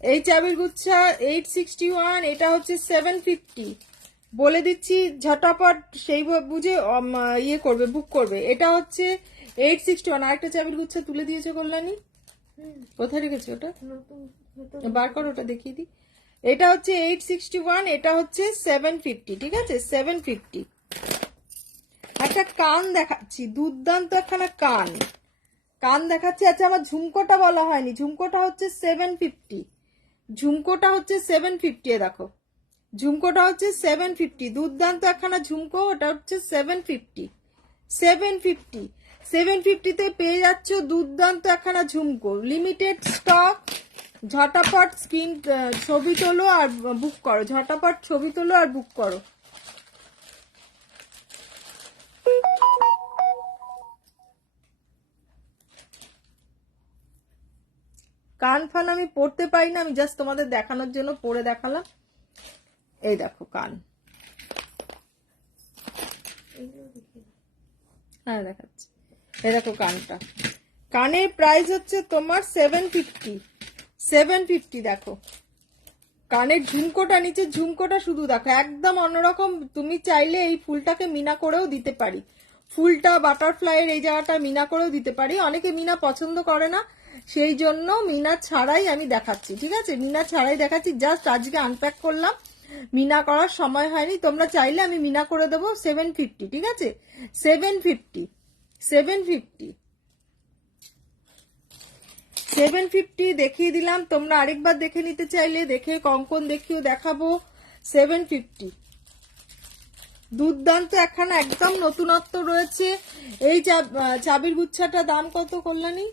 এই চাবির গুচ্ছা 861, এটা হচ্ছে 750। বলে দিচ্ছি ঝটাপট সেই বুঝে ইয়ে করবে, বুক করবে। এটা হচ্ছে 861। আরেকটা চাবির গুচ্ছা তুলে দিয়েছে কল্যাণী, কোথায় রেখেছে ওটা, বার করো, ওটা দেখিয়ে দিই। এটা হচ্ছে 861, এটা হচ্ছে 750, ঠিক আছে, 750। একটা কান দেখাচ্ছি, দুর্দান্ত একখানা কান, কান দেখাচ্ছি। আচ্ছা আমার ঝুমকোটা বলা হয়নি, ঝুমকোটা হচ্ছে 750, ঝুমকোটা হচ্ছে 750, দেখো ঝুমকোটা হচ্ছে 750, দুর্দান্ত একখানা ঝুমকো, ওটা হচ্ছে 750, 750, 750-তে পেয়ে যাচ্ছ দুর্দান্ত একখানা ঝুমকো, লিমিটেড স্টক। ঝটাপট স্ক্রিন ছবি তোলো আর বুক করো, ঝটাপট ছবি তোলো আর বুক করো। কান ফান আমি পড়তে পারি না, আমি জাস্ট তোমাদের দেখানোর জন্য পরে দেখালাম। এই দেখো কান, হ্যাঁ দেখাচ্ছি, এই দেখো কানটা, কানের প্রাইস হচ্ছে তোমার 750, 750। দেখো কানের ঝুমকোটা, নিচে ঝুমকোটা শুধু দেখো, একদম অন্যরকম। তুমি চাইলে এই ফুলটাকে মিনা করেও দিতে পারি, ফুলটা বাটারফ্লাইয়ের এই জায়গাটা মিনা করেও দিতে পারি। অনেকে মিনা পছন্দ করে না, সেই জন্য মিনা ছাড়াই আমি দেখাচ্ছি, ঠিক আছে, মিনা ছাড়াই দেখাচ্ছি। জাস্ট আজকে আনপ্যাক করলাম, মিনা করার সময় হয়নি। তোমরা চাইলে আমি মিনা করে দেবো 750, ঠিক আছে, 750, 750, 750 দেখিয়ে দিলাম। তোমরা আরেকবার দেখে নিতে চাইলে দেখে কঙ্কন দেখিও দেখাবো। 750 দুর্দান্ত একখানা, একদম নতুনত্ব রয়েছে। এই চাবির গুচ্ছাটা দাম কত কল্যাণী?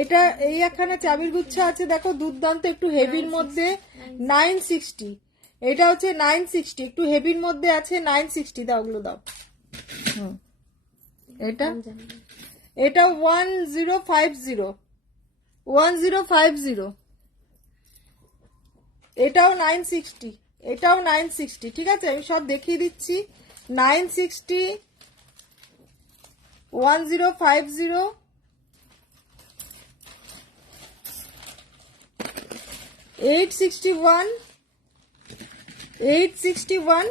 এটা এই একখানা চাবির গুচ্ছা আছে, দেখো দুর্দান্ত, একটু হেভির মধ্যে 960। এটা হচ্ছে 960, একটু হেভির মধ্যে আছে 960। দাও ওগুলো দাও। এটা 1050, 1050। এটাও 960, এটাও 960, ঠিক আছে, আমি সব দেখিয়ে দিচ্ছি। 960, 1050, 861, 861,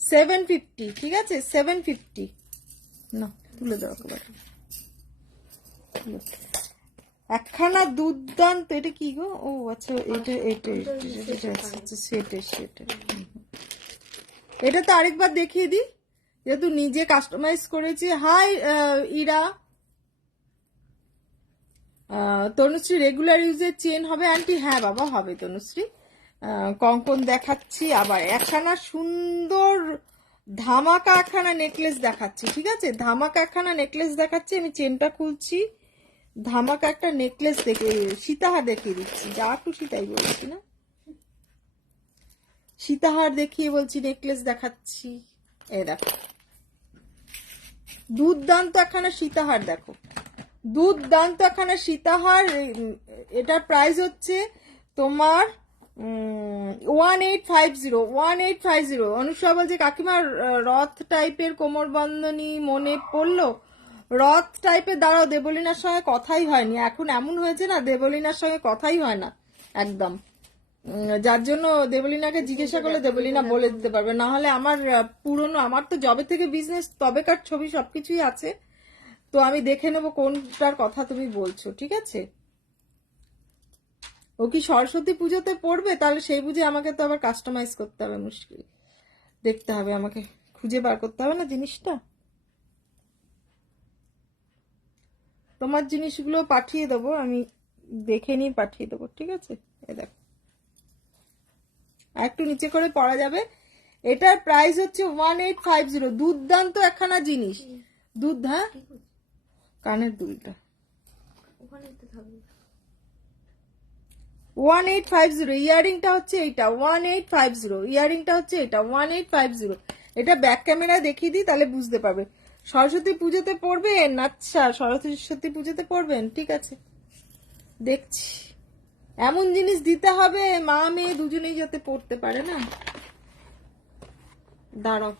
750, ঠিক আছে, 750। না তুলে দাও একেবারে, একখানা দুর্দান্ত। এটা কি গো? ও আচ্ছা, এটা এটা সেটা সেটা, এটা তো আরেকবার দেখিয়ে দিই যেহেতু নিজে কাস্টমাইজ করেছি। হাই ইরা, তনুশ্রী রেগুলার ইউজের চেন হবে আন্টি? হ্যাঁ বাবা হবে তনুশ্রী। কঙ্কন দেখাচ্ছি, আবার একখানা সুন্দর ধামাকা একখানা নেকলেস দেখাচ্ছি, ঠিক আছে, ধামাকা একখানা নেকলেস দেখাচ্ছি। আমি চেনটা খুলছি, ধামাকা একটা নেকলেস দেখে সীতাহার দেখিয়ে দিচ্ছি, যা খুশি তাই বলছি না, সীতাহার দেখিয়ে বলছি নেকলেস দেখাচ্ছি। এ দেখো দুর্দান্ত একখানা সীতাহার, দেখো দুর্দান্ত একখানা সীতাহার। এটার প্রাইস হচ্ছে তোমার 1850। অনুষ্কা বলছে কাকিমার রথ টাইপের কোমর বন্ধনী মনে পড়লো। রথ টাইপের, দাঁড়াও, দেবলীনার সঙ্গে কথাই হয়নি এখন, এমন হয়েছে না দেবলীনার সঙ্গে কথাই হয় না একদম, যার জন্য দেবলীনাকে জিজ্ঞাসা করলে দেবলীনা বলে দিতে পারবে, না হলে আমার পুরনো, আমার তো জবে থেকে বিজনেস তবেকার ছবি সবকিছুই আছে, তো আমি দেখে নেবো কোনটার কথা তুমি বলছো, ঠিক আছে। ও কি সরস্বতী পুজোতে পড়বে, তাহলে সেই বুঝে আমাকে তো আবার কাস্টমাইজ করতে হবে, মুশকিল, দেখতে হবে আমাকে, খুঁজে বার করতে হবে না জিনিসটা। তোমার জিনিসগুলো পাঠিয়ে দেবো আমি, দেখে নিয়ে পাঠিয়ে দেবো, ঠিক আছে। এ দেখো একটু নিচে করে পড়া যাবে। এটার প্রাইস হচ্ছে 1850। দুর্দান্ত একখানা জিনিস, হ্যাঁ কানের দুলটা 1850। ইয়ারিংটা হচ্ছে এইটা 1850, ইয়ারিংটা হচ্ছে এটা 1850। এটা ব্যাক ক্যামেরা দেখিয়ে দিই তাহলে বুঝতে পারবে। সরস্বতী পুজোতে পড়বেন? আচ্ছা সরস্বতী পুজোতে পড়বেন, ঠিক আছে দেখছি। এমন জিনিস দিতে হবে মা মেয়ে দুজনেই যাতে পড়তে পারে না। দাঁড়াও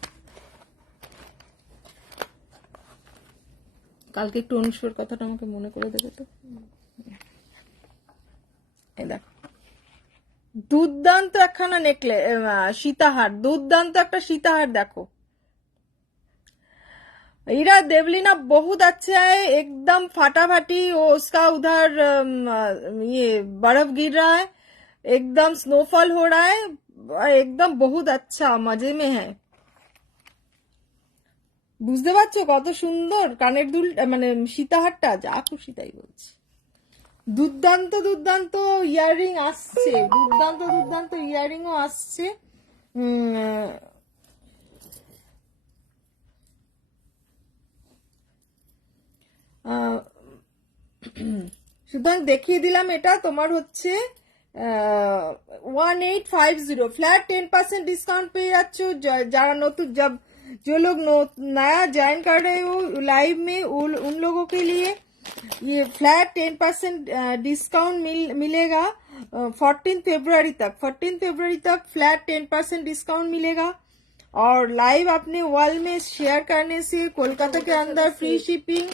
কালকে একটু অনুষ্কার কথাটা আমাকে মনে করে দেবে তো। এই দেখো দুর্দান্ত একখানা নেকলে সীতাহার, দুর্দান্ত একটা সীতাহার দেখো। हीरा देवलीना बहुत अच्छा है, एकदम फाटाफाटी। वो उसका उधर ये बर्फ गिर रहा है, एकदम स्नोफॉल हो रहा है, एकदम बहुत अच्छा मजे में है। বুঝতে পারছো কত সুন্দর কানের দুল, মানে সীতাহারটা, যা খুশি তাই বলছি। দুর্দান্ত দুর্দান্ত ইয়াররিং আসছে, দুর্দান্ত দুর্দান্ত ইয়াররিংও আসছে। সুতরাং দেখিয়ে দিলাম, এটা তোমার হচ্ছে 1850। फ्लैट 10% डिस्काउंट पे যাচ্ছ যারা नतुन, जब जो लोग नया ज्वाइन कर रहे हो लाइव में, उन लोगों के लिए ये फ्लैट 10% डिस्काउंट मिलेगा 14 फरवरी तक। 14 फरवरी तक फ्लैट 10% डिस्काउंट मिलेगा। और लाइव अपने वॉल में शेयर करने से कोलकाता के अंदर फ्री शिपिंग।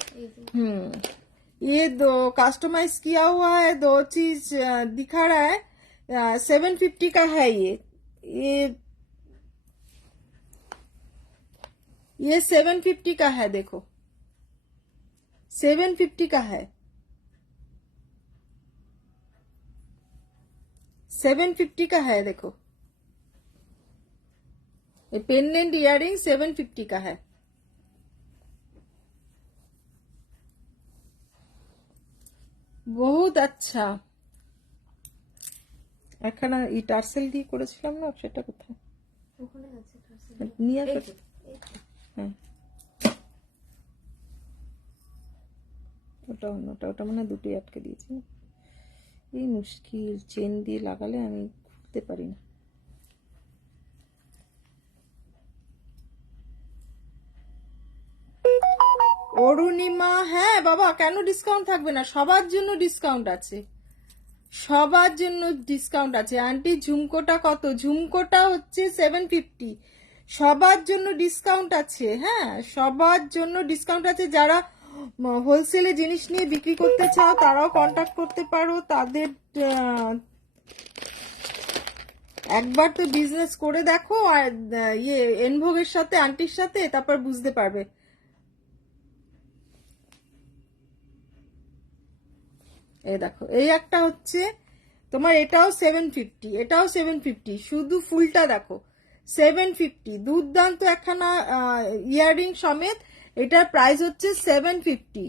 ये दो कस्टमाइज किया हुआ है, दो चीज दिखा रहा है। 750 का है ये 750 का है, देखो 750 का है, 750 का है। देखो ये पेंडेंट इयररिंग 750 का है। বহুত আচ্ছা। একখানা ই টার্সেল দিয়ে করেছিলাম না, সেটা কোথায়? ওখানে আছে টার্সেল, নিয়ে আসো। হ্যাঁ ওটা অন্যটা, ওটা মানে দুটোই আটকে দিয়েছি। এই মুশকিল, চেন দিয়ে লাগালে আমি খুলতে পারি না। অরুণিমা, হ্যাঁ বাবা কেন ডিসকাউন্ট থাকবে না, সবার জন্য ডিসকাউন্ট আছে, সবার জন্য ডিসকাউন্ট আছে। আন্টি ঝুমকোটা কত? ঝুমকোটা হচ্ছে 750, সবার জন্য ডিসকাউন্ট আছে। হ্যাঁ সবার জন্য ডিসকাউন্ট আছে। যারা হোলসেলে জিনিস নিয়ে বিক্রি করতে চাও তারাও কন্ট্যাক্ট করতে পারো। তাদের একবার তো বিজনেস করে দেখো আর ইয়ে এনভোগের সাথে, আন্টির সাথে, তারপর বুঝতে পারবে। এই দেখো এই একটা হচ্ছে তোমার, এটাও 750, এটাও 750, শুধু ফুলটা দেখো 750। দুর্দান্ত একখানা ইয়াররিং সমেত, এটার প্রাইস হচ্ছে 750।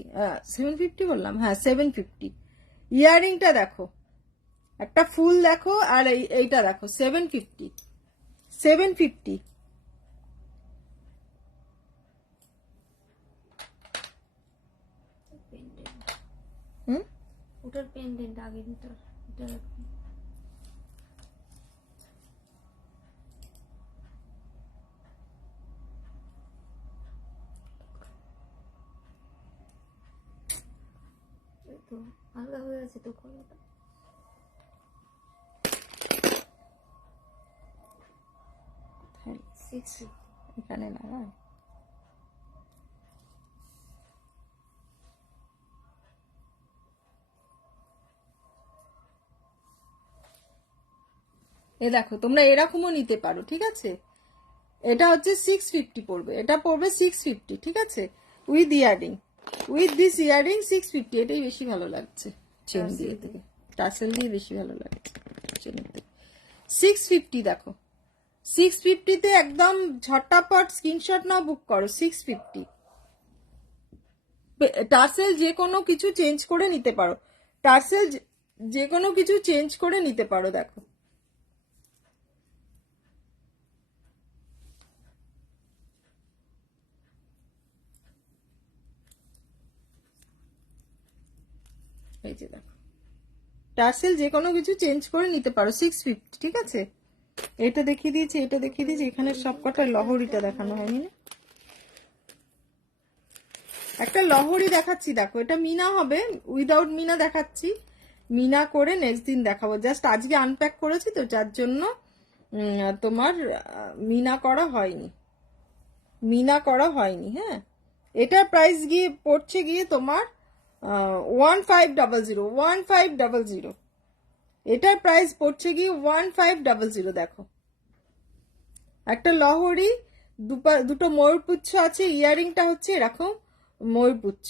750 বললাম, হ্যাঁ 750। ইয়াররিংটা দেখো, একটা ফুল দেখো, আর এইটা দেখো 750, 750। হুম, ওটার পেন্ডেন্ট আগের ওটার, এটা এই তো আলাদা হয়ে আছে তো কলাটা। হ্যাঁ, 650। এখানে না এ দেখো, তোমরা এরকমও নিতে পারো, ঠিক আছে। এটা হচ্ছে 650 পড়বে, এটা পড়বে 650, ঠিক আছে, with earring, with this earring 650। এটাই বেশি ভালো লাগছে চেন দিয়ে থেকে, টাসেল দিয়ে বেশি ভালো লাগছে চেনের থেকে। 650 দেখো, 650-তে একদম ঝটাপট স্ক্রিনশট নাও, বুক করো। 650 টার্সেল যে কোনো কিছু চেঞ্জ করে নিতে পারো, টার্সেল যে কোনো কিছু চেঞ্জ করে নিতে পারো। দেখো এই যে দেখো, টার্সেল যে কোনো কিছু চেঞ্জ করে নিতে পারো। 650, ঠিক আছে। এটা দেখিয়ে দিয়েছি, এটা দেখিয়ে দিয়েছি, এখানে সবকটা লহরিটা দেখানো হয়নি না। একটা লহরি দেখাচ্ছি, দেখো এটা মিনা হবে, উইদাউট মিনা দেখাচ্ছি, মিনা করে নেক্সট দিন দেখাবো। জাস্ট আজকে আনপ্যাক করেছি তো, যার জন্য তোমার মিনা করা হয়নি, মিনা করা হয়নি। হ্যাঁ, এটার প্রাইস গিয়ে পড়ছে গিয়ে তোমার 1500, 1500। এটার প্রাইস পড়ছে গিয়ে 1500। দেখো একটা লহরি, দুটো ময়ূরপুচ্ছ আছে, ইয়ারিংটা হচ্ছে এরকম ময়ূরপুচ্ছ।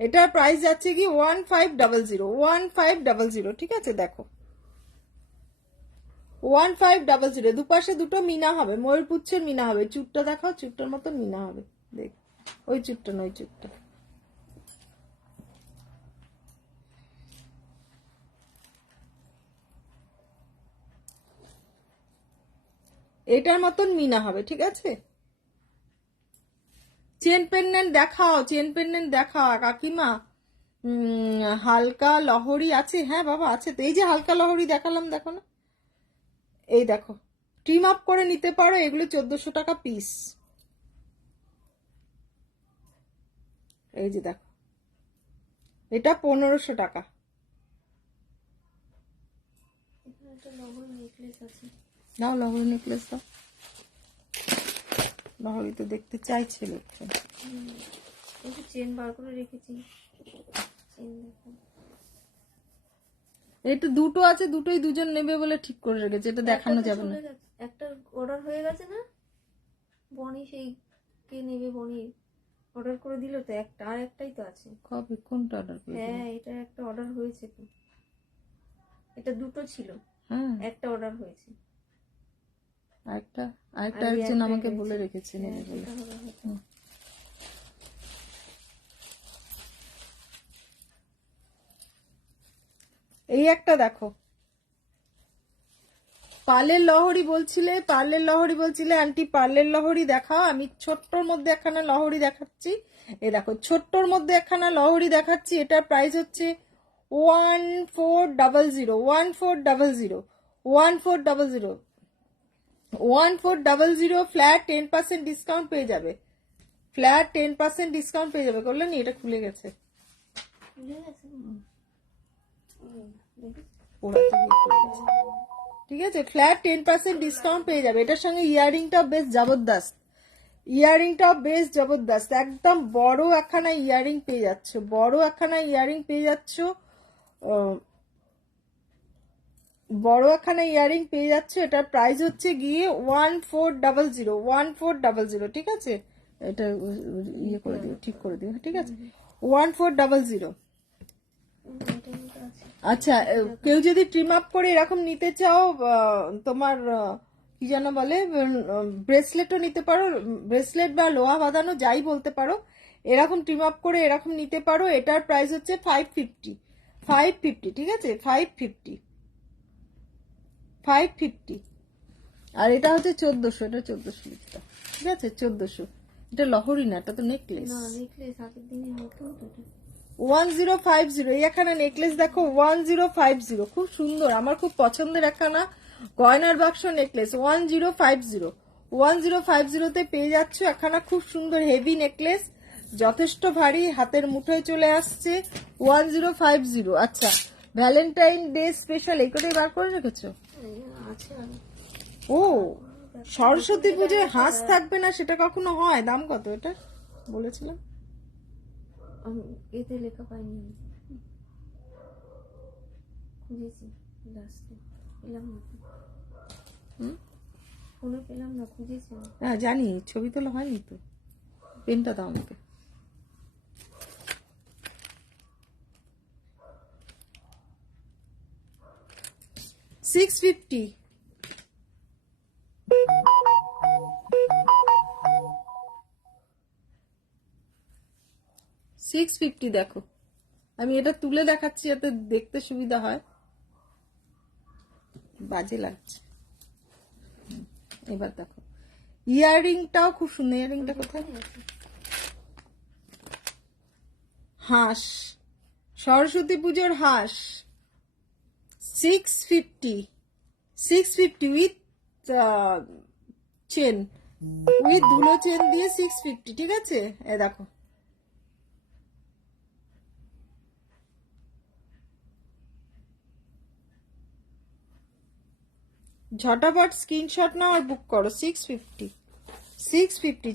এটার প্রাইস যাচ্ছে কি 1500, 1500, ঠিক আছে। দেখো 1500, দুপাশে দুটো মিনা হবে, ময়ূরপুচ্ছের মিনা হবে। চুটটা দেখাও, চুটটার মতো মিনা হবে, দেখ ওই চুটটা নয়, চুটটা এটার মতন মিনা হবে, ঠিক আছে। চেন পেন্ডেন্ট দেখাও, চেন পেন্ডেন্ট দেখাও কাকিমা। হালকা লহরি আছে, হ্যাঁ বাবা আছে তো, এই যে হালকা লহরি দেখালাম, দেখো না, এই দেখো, ট্রিম আপ করে নিতে পারো। এগুলো 1400 টাকা পিস। এই যে দেখো, এটা 1500 টাকা। এখানে একটা লহরি নেকলেস আছে। দাও লহরি নেকলেস দাও, লহরি তো দেখতে চাইছে লোকটা। একটু চেন বার করে রেখেছি, চেন দেখো। এই তো দুটো আছে, দুটোই দুজন নেবে বলে ঠিক করে রেখেছে, এটা দেখানো যাবে না। একটা অর্ডার হয়ে গেছে না, বনি সেই কে নেবে, বনি অর্ডার করে দিল তো একটা, আর একটাই তো আছে। কবে, কোনটা অর্ডার করে? হ্যাঁ, এটা একটা অর্ডার হয়েছে তো, এটা দুটো ছিল, হ্যাঁ, একটা অর্ডার হয়েছে। আরেকটা একজন আমাকে বলে রেখেছে নেবে বলে। এই একটা দেখো, পার্লের লহরি বলছিলে, পার্লের লহরি বলছিলে আন্টি, পার্লের লহরি দেখাও। আমি ছোট্টর মধ্যে একখানা লহরি দেখাচ্ছি, এই দেখো ছোট্টর মধ্যে একখানা লহরি দেখাচ্ছি। এটার প্রাইস হচ্ছে 1400, 1400, 1400, 1400। ফ্ল্যাট 10% ডিসকাউন্ট পেয়ে যাবে, ফ্ল্যাট 10% ডিসকাউন্ট পেয়ে যাবে। করলেন, এটা খুলে গেছে, ঠিক আছে। ফ্ল্যাট 10% ডিসকাউন্ট পেয়ে যাবে। এটার সঙ্গে ইয়ারিংটাও বেশ জবরদস্ত, ইয়ারিংটাও বেশ জবরদস্ত, একদম বড় একখানা ইয়ারিং পেয়ে যাচ্ছ, বড় একখানা ইয়ারিং পেয়ে যাচ্ছ, বড় একখানা ইয়ারিং পেয়ে যাচ্ছে। এটার প্রাইস হচ্ছে গিয়ে 1400, 1400, ঠিক আছে। এটা ইয়ে করে দিও, ঠিক করে দিও, ঠিক আছে। 1400। আচ্ছা, কেউ যদি ট্রিম আপ করে এরকম নিতে চাও, তোমার কি যেন বলে, ব্রেসলেটও নিতে পারো, ব্রেসলেট বা লোহা বাঁধানো যাই বলতে পারো, এরকম ট্রিম আপ করে এরকম নিতে পারো। এটার প্রাইস হচ্ছে 550, 550, ঠিক আছে, 550, 550। আর এটা হচ্ছে 1400, এটা 1400 লিখটা, ঠিক আছে, 1400। এটা লহরি না, এটা তো নেকলেস। না, নেকলেস আগের দিনে নতুন তো এটা। 1050। এই একখানা নেকলেস দেখো 1050, খুব সুন্দর, আমার খুব পছন্দের একখানা গয়নার বাক্স নেকলেস। 1050 পেয়ে যাচ্ছ একখানা খুব সুন্দর হেভি নেকলেস, যথেষ্ট ভারী, হাতের মুঠোয় চলে আসছে। 1050। আচ্ছা, ভ্যালেন্টাইন ডে স্পেশাল এই কথাই বার করে রেখেছো? আছে আর ও, সরস্বতী পুজোয় হাঁস থাকবে না সেটা কখনো হয়? দাম কত এটা বলেছিলাম? এতে লেখা পাইনি আমি, খুঁজেছি লাস্টে, পেলাম না, ফোনে পেলাম না, খুঁজেছি আমি। হ্যাঁ জানি, ছবি তোলা হয়নি তো। পেনটা দাও আমাকে। $650। $650 দেখো, আমি এটা তুলে দেখাচ্ছি যাতে দেখতে সুবিধা হয়। বাজে লাগছে। এবার দেখো, ইয়াররিংটাও খুব সুন্দর। ইয়াররিংটা কোথায়? হাঁস, সরস্বতী পুজোর হাঁস। 650 উইথ চেন, উইথ ধুলো চেন দিয়ে 650, ঠিক আছে? এ দেখো, ঝটাপট স্ক্রিনশট নাও আর বুক করো। 650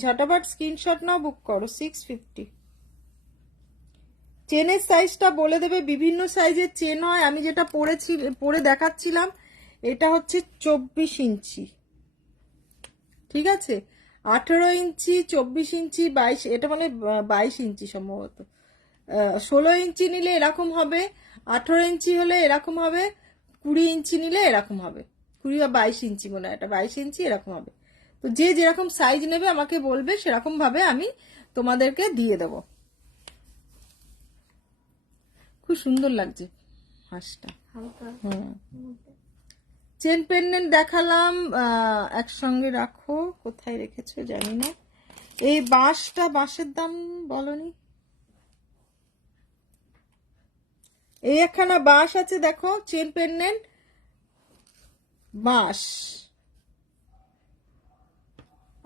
ঝটাপট স্ক্রিনশট নাও, বুক করো। 650। চেনের সাইজটা বলে দেবে, বিভিন্ন সাইজের চেন হয়। আমি যেটা পরে দেখাচ্ছিলাম এটা হচ্ছে 24 ইঞ্চি, ঠিক আছে? 18 ইঞ্চি, 24 ইঞ্চি, 22, এটা মানে 22 ইঞ্চি সম্ভবত। 16 ইঞ্চি নিলে এরকম হবে, 18 ইঞ্চি হলে এরকম হবে, 20 ইঞ্চি নিলে এরকম হবে, 20 বা 22 ইঞ্চি মনে হয়, এটা 22 ইঞ্চি এরকম হবে। তো যে যেরকম সাইজ নেবে আমাকে বলবে, সেরকম ভাবে আমি তোমাদেরকে দিয়ে দেবো। খুব সুন্দর লাগছে হাঁসটা। হালকা চেন পেন্ডেন্ট দেখালাম, একসঙ্গে রাখো। কোথায় রেখেছো জানি না। এই বাঁশের দাম বলনি। এই একখানা বাঁশ আছে দেখো, চেন পেন্ডেন্ট বাঁশ।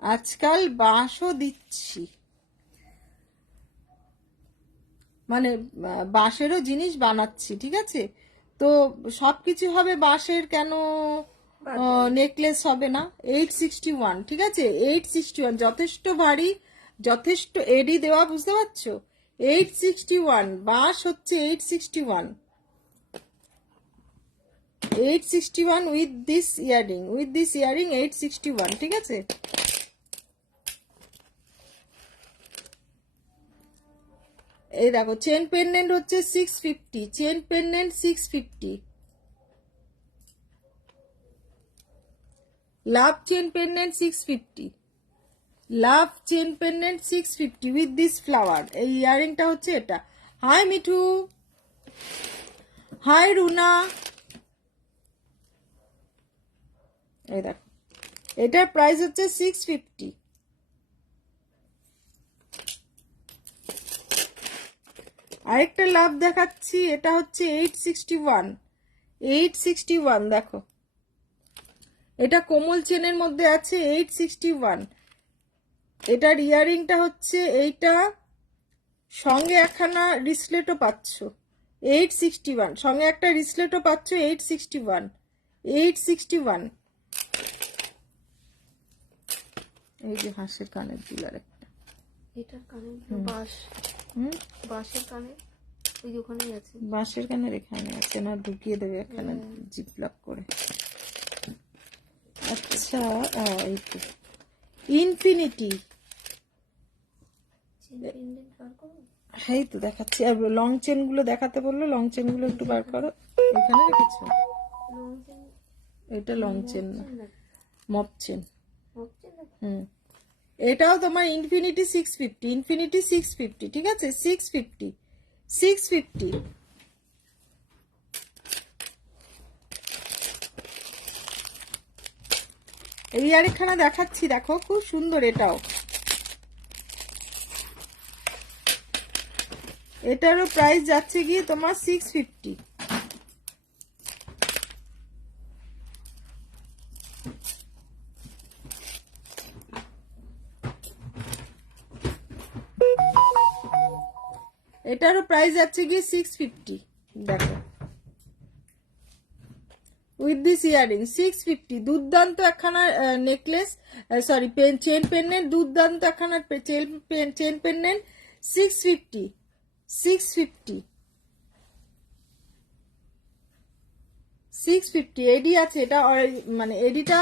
আজকাল বাঁশও দিচ্ছি, মানে বাঁশেরও জিনিস বানাচ্ছি, ঠিক আছে? তো সবকিছু হবে বাঁশের, কেন নেকলেস হবে না? 861, ঠিক আছে? 861 যথেষ্ট ভারী, যথেষ্ট এডি দেওয়া, বুঝতে পারছো? 861 বাঁশ হচ্ছে 861 উইথ দিস ইয়ারিং, 861, ঠিক আছে? এই দেখো, চেন পেন্ডেন্ট হচ্ছে 650, chain pendant 650, love chain pendant 650, love chain pendant 650 with this flower. এই ইয়ারিংটা হচ্ছে এটা। Hi Mithu, hi Runa. এই দেখো, এটার প্রাইস হচ্ছে 650। আরেকটা লাভ দেখাচ্ছি, এটা হচ্ছে 861 দেখো, এটা কোমল চেনের মধ্যে আছে। 861, এটার ইয়ারিংটা হচ্ছে এইটা, সঙ্গে একখানা রিসলেটও পাচ্ছ। 861 সঙ্গে একটা রিসলেটও পাচ্ছ। 861। এই যে হাঁসের কানের দুলার একটা, এটার কানে বাঁশের কানে, ওই ওখানেই আছে। বাঁশের কানের এখানে আছে না, ঢুকিয়ে দেবে এখানে জিপ লক করে। আচ্ছা, এই তো ইনফিনিটি, এই তো দেখাচ্ছি। আর লং চেন গুলো দেখাতে বললো, লং চেন গুলো একটু বার করো। এখানে রেখেছো? এটা লং চেন না, মপ চেন। এটাও তোমার ইনফিনিটি 650, ঠিক আছে? 650। এই আরেকখানা দেখাচ্ছি দেখো, খুব সুন্দর এটাও। এটারও প্রাইস যাচ্ছে গিয়ে তোমার 650। এটারও প্রাইস যাচ্ছে গিয়ে 650। দেখো উইথ দিস ইয়ারিং 650। দুর্দান্ত একখানা নেকলেস, সরি চেন পেন্ডেন্ট, দুর্দান্ত একখানা চেন পেন্ডেন্ট 650। 650 650 এডি আছে এটা, মানে এডিটা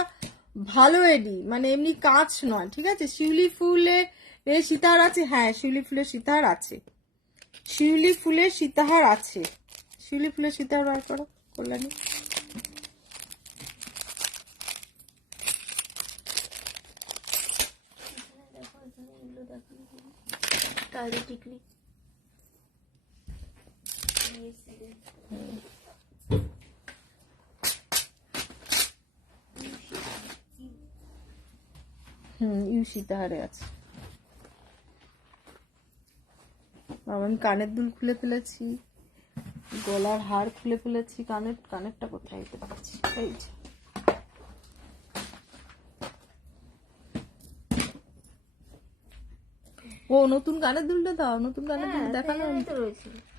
ভালো এডি, মানে এমনি কাঁচ নয়, ঠিক আছে। শিউলি ফুলে এর সীতাহার আছে, হ্যাঁ শিউলি ফুলের সীতাহার আছে, শিউলি ফুলের সীতাহার আছে, শিউলি ফুলের সীতাহার বার করো কল্যাণী। টিকলি ইউ সীতাহারে আছে। আমি কানের দুল খুলে ফেলেছি, গলার হার খুলে ফেলেছি, কানেরটা কোথায় দিতে পারছি, এই যে ও নতুন কানের দুলটা দাও, নতুন কানের দুল দেখানো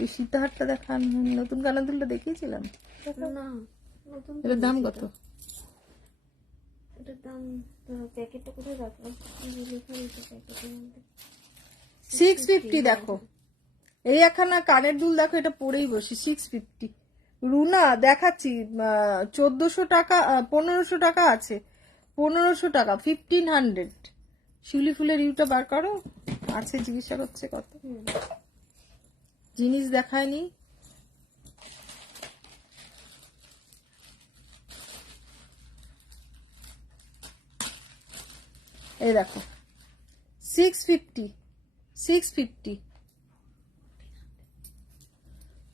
এই সীতাহারটা দেখান, নতুন কানের দুলটা দেখিয়েছিলাম। না নতুন এটার দাম কত? এটার দাম প্যাকেটটা কোথায় রাখলাম, লেখা রয়েছে প্যাকেটের মধ্যে 650। দেখো এই একখানা কানের দুল দেখো, এটা পরেই বসি 650। রুনা দেখাচ্ছি 1400 টাকা, 1500 টাকা আছে, 1500 টাকা 1500। শিউলি ফুলের ইউটা বার করো, আছে জিজ্ঞাসা করছে কত, জিনিস দেখায়নি। এই দেখো 650 650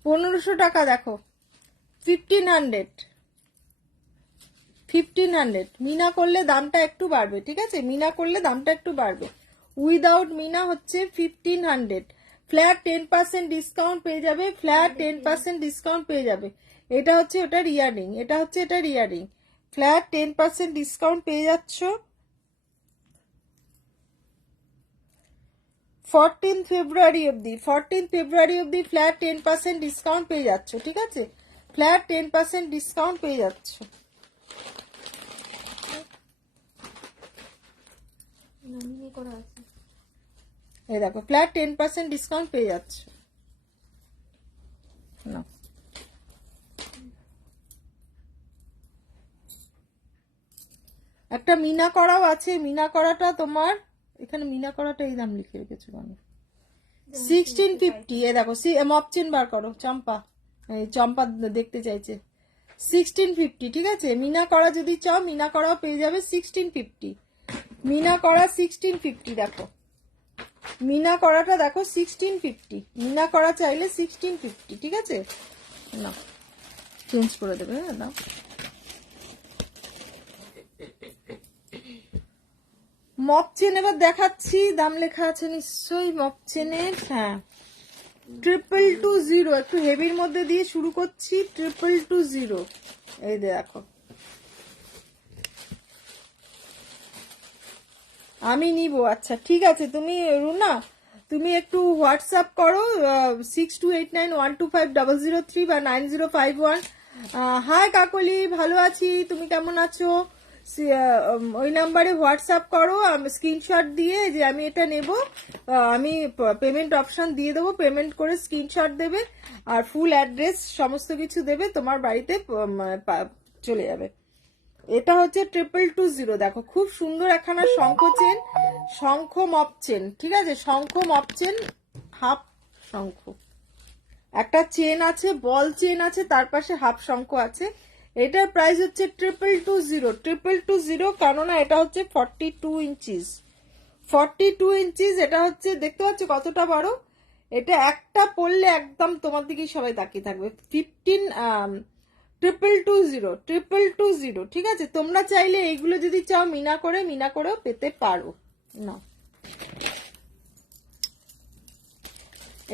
1500 টাকা দেখো 1500 1500। মিনা করলে দামটা একটু বাড়বে, ঠিক আছে, মিনা করলে দামটা একটু বাড়বে। উইদাউট মিনা হচ্ছে 1500। ফ্ল্যাট 10% ডিসকাউন্ট পেয়ে যাবে, ফ্ল্যাট 10% ডিসকাউন্ট পেয়ে যাবে। এটা হচ্ছে ওটার ইয়ারিং, এটা হচ্ছে এটার ইয়ারিং, ফ্ল্যাট 10% ডিসকাউন্ট পেয়ে যাচ্ছ। 14 ফেব্রুয়ারি অবধি, 14 ফেব্রুয়ারি অবধি ফ্ল্যাট 10% ডিসকাউন্ট পেয়ে যাচ্ছ, ঠিক আছে, ফ্ল্যাট 10% ডিসকাউন্ট পেয়ে যাচ্ছ। এই দেখো ফ্ল্যাট 10% ডিসকাউন্ট পেয়ে যাচ্ছ না। একটা মিনা করাও আছে, মিনা করাটা তোমার এখানে, মিনা করাটা এই দাম লিখে রেখেছো মানে 1650। এ দেখো মপচেন বার করো, চম্পা, এই চম্পা দেখতে চাইছে 1650, ঠিক আছে। মিনা করা যদি চাও মিনা করাও পেয়ে যাবে 1650। মিনা করা 1650। দেখো মিনা করাটা দেখো 1650, মিনা করা চাইলে 1650, ঠিক আছে। না চেঞ্জ করে দেবে, হ্যাঁ না। মপচেন এবার দেখাচ্ছি, দাম লেখা আছে নিশ্চয়ই মপচেনের, হ্যাঁ 2220। একটু হেভির মধ্যে দিয়ে শুরু করছি, 2220। এই দেখো আমি নিব, আচ্ছা ঠিক আছে। তুমি রুনা তুমি একটু হোয়াটসঅ্যাপ করো 6289125003 বা 9051। হাই কাকলি, ভালো আছি, তুমি কেমন আছো? ওই নাম্বারে হোয়াটসঅ্যাপ করো, স্ক্রিনশট দিয়ে যে আমি এটা নেব, আমি পেমেন্ট অপশন দিয়ে দেবো, পেমেন্ট করে স্ক্রিনশট দেবে আর ফুল অ্যাড্রেস সমস্ত কিছু দেবে, তোমার বাড়িতে চলে যাবে। এটা হচ্ছে 2220। দেখো খুব সুন্দর একখানা শঙ্খ চেন, শঙ্খ মপ চেন, ঠিক আছে, শঙ্খ মপ চেন, হাফ শঙ্খ, একটা চেন আছে, বল চেন আছে, তার পাশে হাফ শঙ্খ আছে। এটার প্রাইস হচ্ছে 2220। কেননা এটা হচ্ছে 42 ইঞ্চিস, 42 ইঞ্চিস। এটা হচ্ছে দেখতে পাচ্ছ কতটা বড়, এটা একটা পড়লে একদম তোমার দিকেই সবাই তাকিয়ে থাকবে। 2220, ঠিক আছে। তোমরা চাইলে এইগুলো যদি চাও মিনা করেও পেতে পারো না।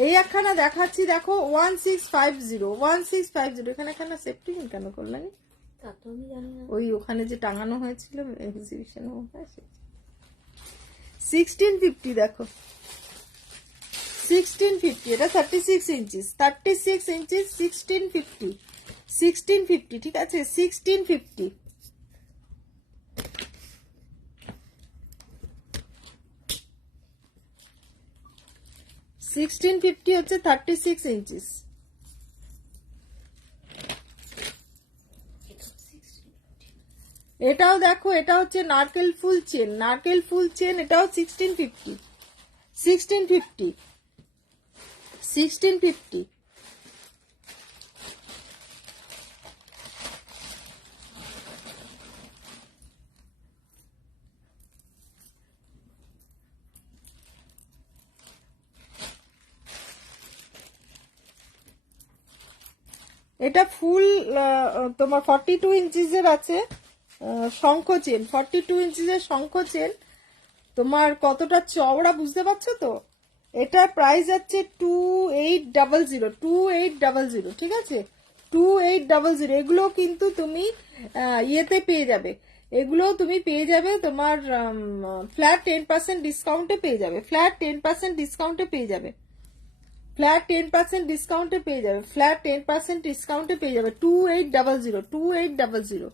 এই একখানা দেখাচ্ছি দেখো 1650 এখানে এখানে সেফটি কেন করলেন? তা তো আমি জানি না। ওই ওখানে যে টাঙানো হয়েছিল এক্সিবিশন 1650 দেখো 1650 এটা 36 ইঞ্চিস 1650 ঠিক আছে 1650 1650 হচ্ছে 36 ইঞ্চিস। এটাও দেখো এটা হচ্ছে নারকেল ফুল চেন এটাও 1650 এটা ফুল তোমার 42 ইঞ্চিসের আছে শঙ্খ চেন 42 ইঞ্চিসের শঙ্খ চেন। তোমার কতটা চওড়া বুঝতে পারছো তো? এটা প্রাইস আছে 2800 ঠিক আছে 2800। এগুলো কিন্তু তুমি ইয়েতে পেয়ে যাবে, এগুলো তুমি পেয়ে যাবে তোমার ফ্ল্যাট 10% ডিসকাউন্টে পেয়ে যাবে, ফ্ল্যাট 10% ডিসকাউন্টে পেয়ে যাবে, ফ্ল্যাট 10% ডিসকাউন্টে পেয়ে যাবে, ফ্ল্যাট 10% ডিসকাউন্টে পেয়ে যাবে 2800।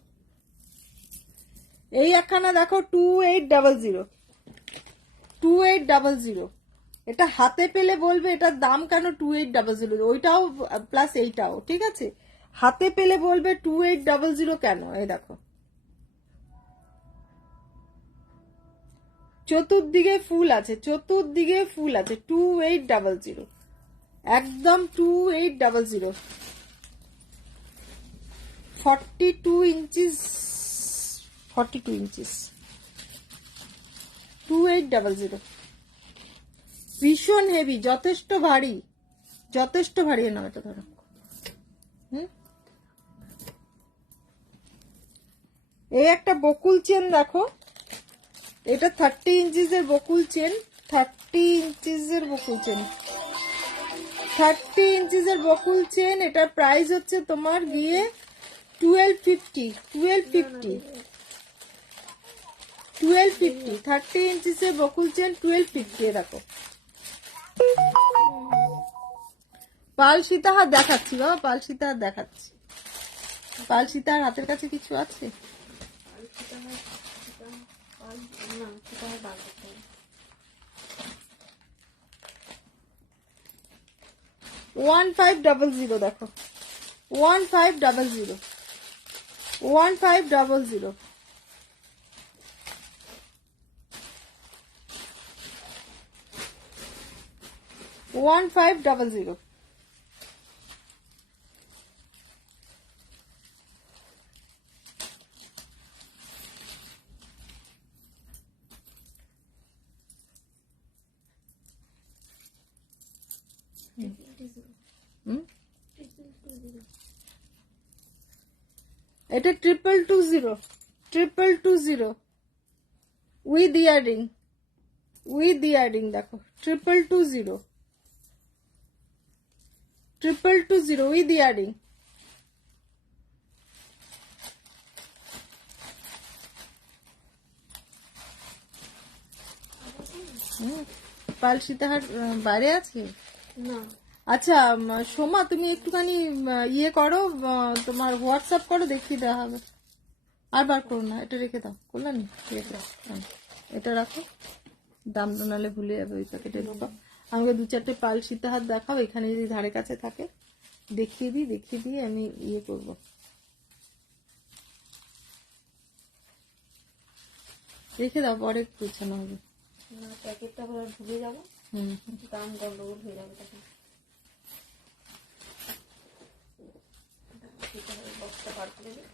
এই একখানা দেখো 2800 এটা হাতে পেলে বলবে এটার দাম কেন 2800, ওইটাও প্লাস এইটাও ঠিক আছে, হাতে পেলে বলবে 2800 কেন। এই দেখো চতুর্দিকে ফুল আছে 2800 একদম 2800 42 ইঞ্চিস 2800 ভীষণ হেভি, যথেষ্ট ভারী না এটা ধরো। এই একটা বকুল চেন দেখো, এটা 30 ইঞ্চিসের বকুল চেন 30 ইঞ্চিসের বকুল চেন এটার প্রাইস হচ্ছে তোমার গিয়ে 1250 30 ইঞ্চিসের বকুল চেন 1250। দেখো পাল সীতাহার দেখাচ্ছি বাবা, পাল সীতাহার দেখাচ্ছি। পাল সীতাহার হাতের কাছে কিছু আছে? না, সেটা আমার বার করতে হবে। 1500 দেখো 1500 1500 এটা 2220 উইথ ইয়ারিং দেখো 2220 উইথ ইয়ারিং। পাল সীতাহার বাইরে আছে না, আচ্ছা সোমা তুমি একটুখানি ইয়ে করো, তোমার হোয়াটসঅ্যাপ করো, দেখিয়ে দেওয়া হবে। আর বার করো না, এটা রেখে দাও, করলাম রেখে দাও, এটা রাখো, দামটা নালে ভুলে যাবে, ওই প্যাকেটে ঢোকাও। আমাকে 2-4টে পাল সীতাহার দেখাও, এখানে যদি ধারে কাছে থাকে দেখিয়ে দিই আমি ইয়ে করবো। রেখে দাও, পরে গুছানো হবে। না প্যাকেটটা আবার ভুলে যাবো, দাম গন্ডগোল হয়ে যাবে তখন। বক্সটা বার করে দিই।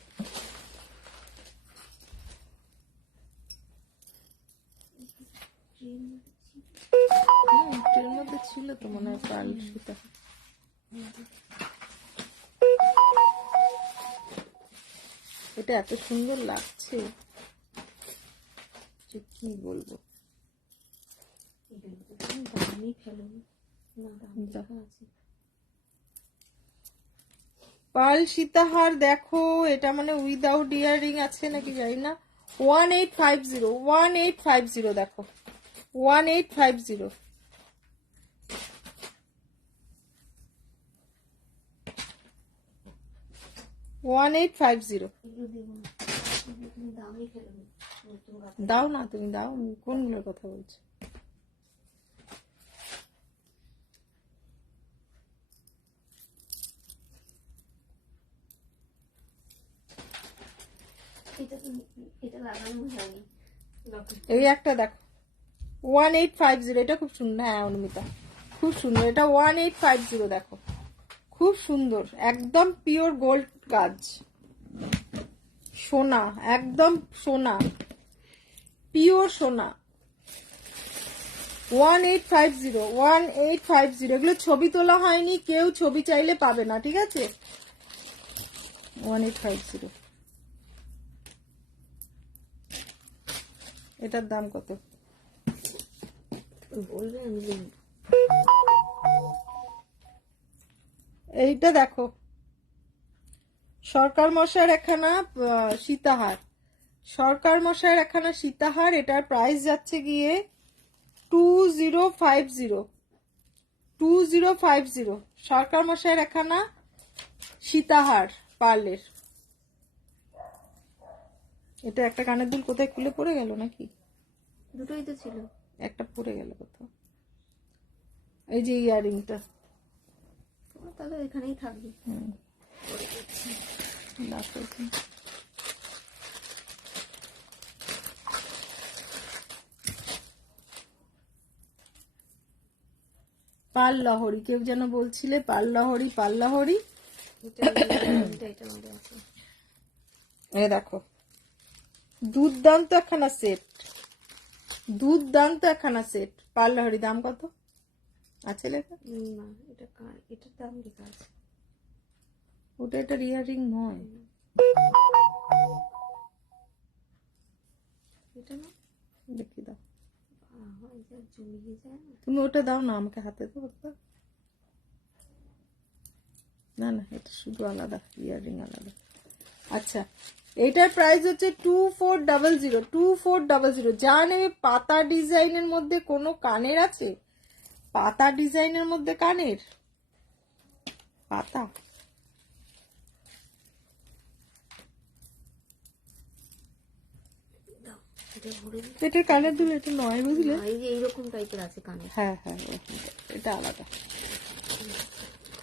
ট্রেনের মধ্যে ছিল তো মনে হয় পাল সীতাহার। এটা এত সুন্দর লাগছে যে কি বলবো। দামই ফেলেনি। না দাম লেখা আছে। পাল সীতাহার দেখো, এটা মানে উইদাউট ইয়ারিং আছে নাকি জানি না। 1850, 1850 দেখো, 1850। 1850। এগুলো দেবো না, তুমি দামই ফেলো না। নতুন কথা দাও না, তুমি দাও, কোনগুলোর কথা বলছো? এটা এটা লাগানো হয়নি লকেট। এই একটা দেখো, 1850, এটা খুব সুন্দর। হ্যাঁ অনুমিতা, খুব সুন্দর এটা। 1850 দেখো, খুব সুন্দর, একদম পিওর গোল্ড কাজ, সোনা, একদম সোনা, পিওর সোনা। 1850, 1850। এগুলো ছবি তোলা হয়নি, কেউ ছবি চাইলে পাবে না, ঠিক আছে? 1850। এটার দাম কত? বলবে আমি দেবো। এইটা দেখো, সরকার মশাইয়ের একখানা সীতাহার, সরকার মশাইয়ের একখানা সীতাহার। এটার প্রাইস যাচ্ছে গিয়ে 2050, 2050। সরকার মশাইয়ের একখানা সীতাহার পার্লের। এটা একটা কানের দুল কোথায় খুলে পড়ে গেল নাকি? দুটোই তো ছিল। একটা পড়ে গেল কোথাও। এই যে ইয়ারিংটা, তাহলে এখানেই থাকবে। পাল লহরি, কেউ যেন বলছিলে পাল লহরি, পাল লহরি। এটা মধ্যে আছে। এ দেখো, দুর্দান্ত একখানা সেট, দুর্দান্ত একখানা সেট। পাল লহরি দাম কত আছে লেখা? না এটা এটার দাম লেখা আছে। ওটা এটার ইয়ারিং নয়। এটা না, দেখি দাও, এটা জড়িয়ে যায় না। তুমি ওটা দাও না আমাকে হাতে, তো ওটা না না, এটা শুধু আলাদা, ইয়ারিং আলাদা। আচ্ছা, এটার প্রাইস হচ্ছে 2400, 2400। যা নেবে, পাতা ডিজাইনের মধ্যে কোনো কানের আছে? পাতা ডিজাইনের মধ্যে কানের, পাতা। এটা ভরে দিই। এটা কানের দুল, এটা নয় বুঝলে। এই যে এইরকম টাইপের আছে কানে। হ্যাঁ হ্যাঁ, এটা আলাদা।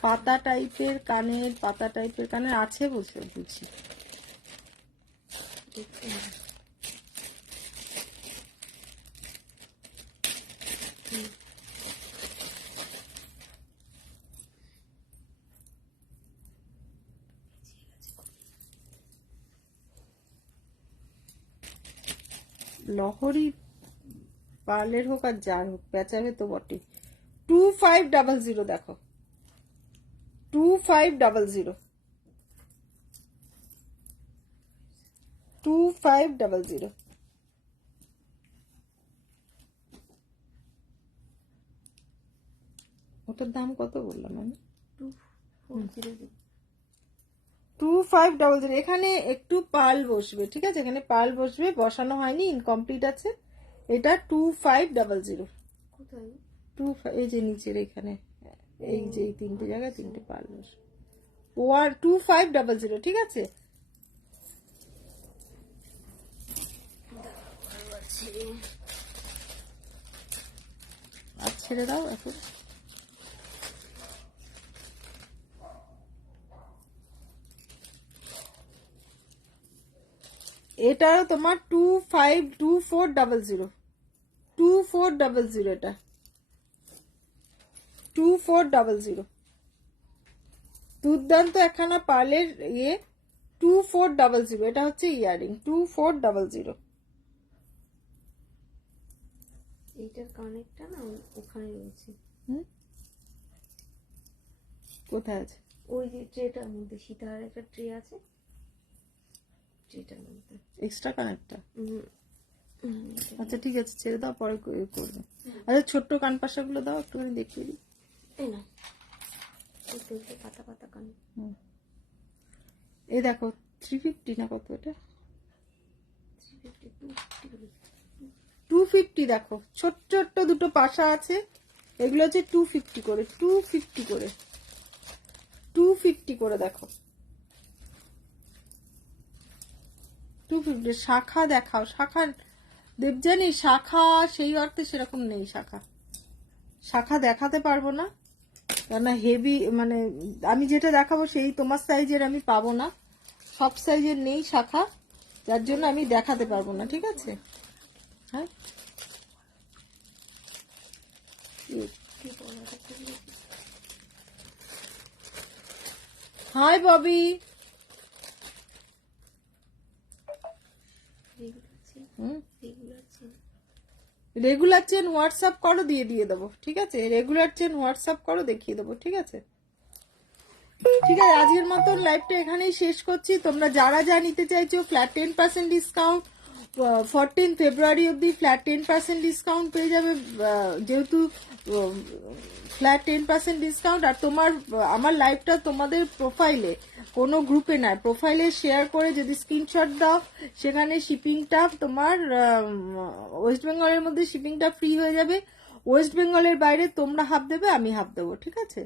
পাতা টাইপের কানের, পাতা টাইপের কানের আছে বলছে, বুঝছি। দেখতে হবে। লহরি পার্লের হোক আর যার হোক, পেঁচাবে তো বটে। 2500 দেখো, 2500, 2500। ওটার দাম কত বললাম আমি? 2400। 2500। এখানে একটু পার্ল বসবে, ঠিক আছে? এখানে পার্ল বসবে, বসানো হয়নি, ইনকমপ্লিট আছে। এটা 2500। কোথায়? 25, এই যে নিচের এখানে, এই যে এই তিনটে জায়গায় তিনটে পার্ল বসবে। 2500, ঠিক আছে? আর ছেড়ে দাও এখন। এটাও তোমার 2400, 2400। এটা 2400, দুর্দান্ত একখানা পার্লের ইয়ে। 2400, এটা হচ্ছে ইয়ারিং। 2400। এইটার কানেরটা না ওখানে রয়েছে। কোথায় আছে? ওই যে ট্রেটার মধ্যে, সীতাহার একটা ট্রে আছে, ট্রেটার মধ্যে এক্সট্রা কানেরটা। হুম। আচ্ছা ঠিক আছে, ছেড়ে দাও, পরে করবে। আচ্ছা ছোট্ট কানপাশা গুলো দাও, একটুখানি দেখিয়ে দিই। এই না, এই তো এই পাতা পাতা কান। এই দেখো 350 না কত এটা, 250। দেখো ছোট্ট ছোট্ট দুটো পাশা আছে, এগুলো হচ্ছে 250 করে, 250 করে, 250 করে। দেখো 250। শাখা দেখাও, শাখা দেবজানি, শাখা সেই অর্থে সেরকম নেই। শাখা শাখা দেখাতে পারবো না, কেননা হেভি, মানে আমি যেটা দেখাবো সেই তোমার সাইজের আমি পাবো না, সব সাইজের নেই শাখা, যার জন্য আমি দেখাতে পারবো না, ঠিক আছে? হ্যাঁ, hi Bobby. Regular chain WhatsApp করো, দিয়ে দেবো, ঠিক আছে? রেগুলার চেন হোয়াটসঅ্যাপ করো, দেখিয়ে দেবো, ঠিক আছে? ঠিক আছে, আজকের মতন লাইভটা এখানেই শেষ করছি। তোমরা যারা যা নিতে চাইছো, ফ্ল্যাট 10% ডিসকাউন্ট, 14 ফেব্রুয়ারি অবধি ফ্ল্যাট 10% ডিসকাউন্ট পেয়ে যাবে, যেহেতু ফ্ল্যাট 10% ডিসকাউন্ট। আর তোমার আমার লাইভটা তোমাদের প্রোফাইলে, কোনো গ্রুপে নয়, প্রোফাইলে শেয়ার করে যদি স্ক্রিনশট দাও, সেখানে শিপিংটা তোমার ওয়েস্ট বেঙ্গলের মধ্যে শিপিংটা ফ্রি হয়ে যাবে। ওয়েস্ট বেঙ্গলের বাইরে তোমরা হাফ দেবে, আমি হাফ দেবো, ঠিক আছে?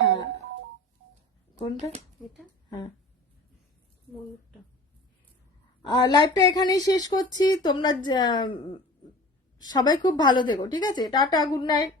হ্যাঁ, কোনটা? এটা হ্যাঁ, ময়ূরটা। লাইভটা এখানেই শেষ করছি। তোমরা সবাই খুব ভালো থেকো, ঠিক আছে? Tata, good night.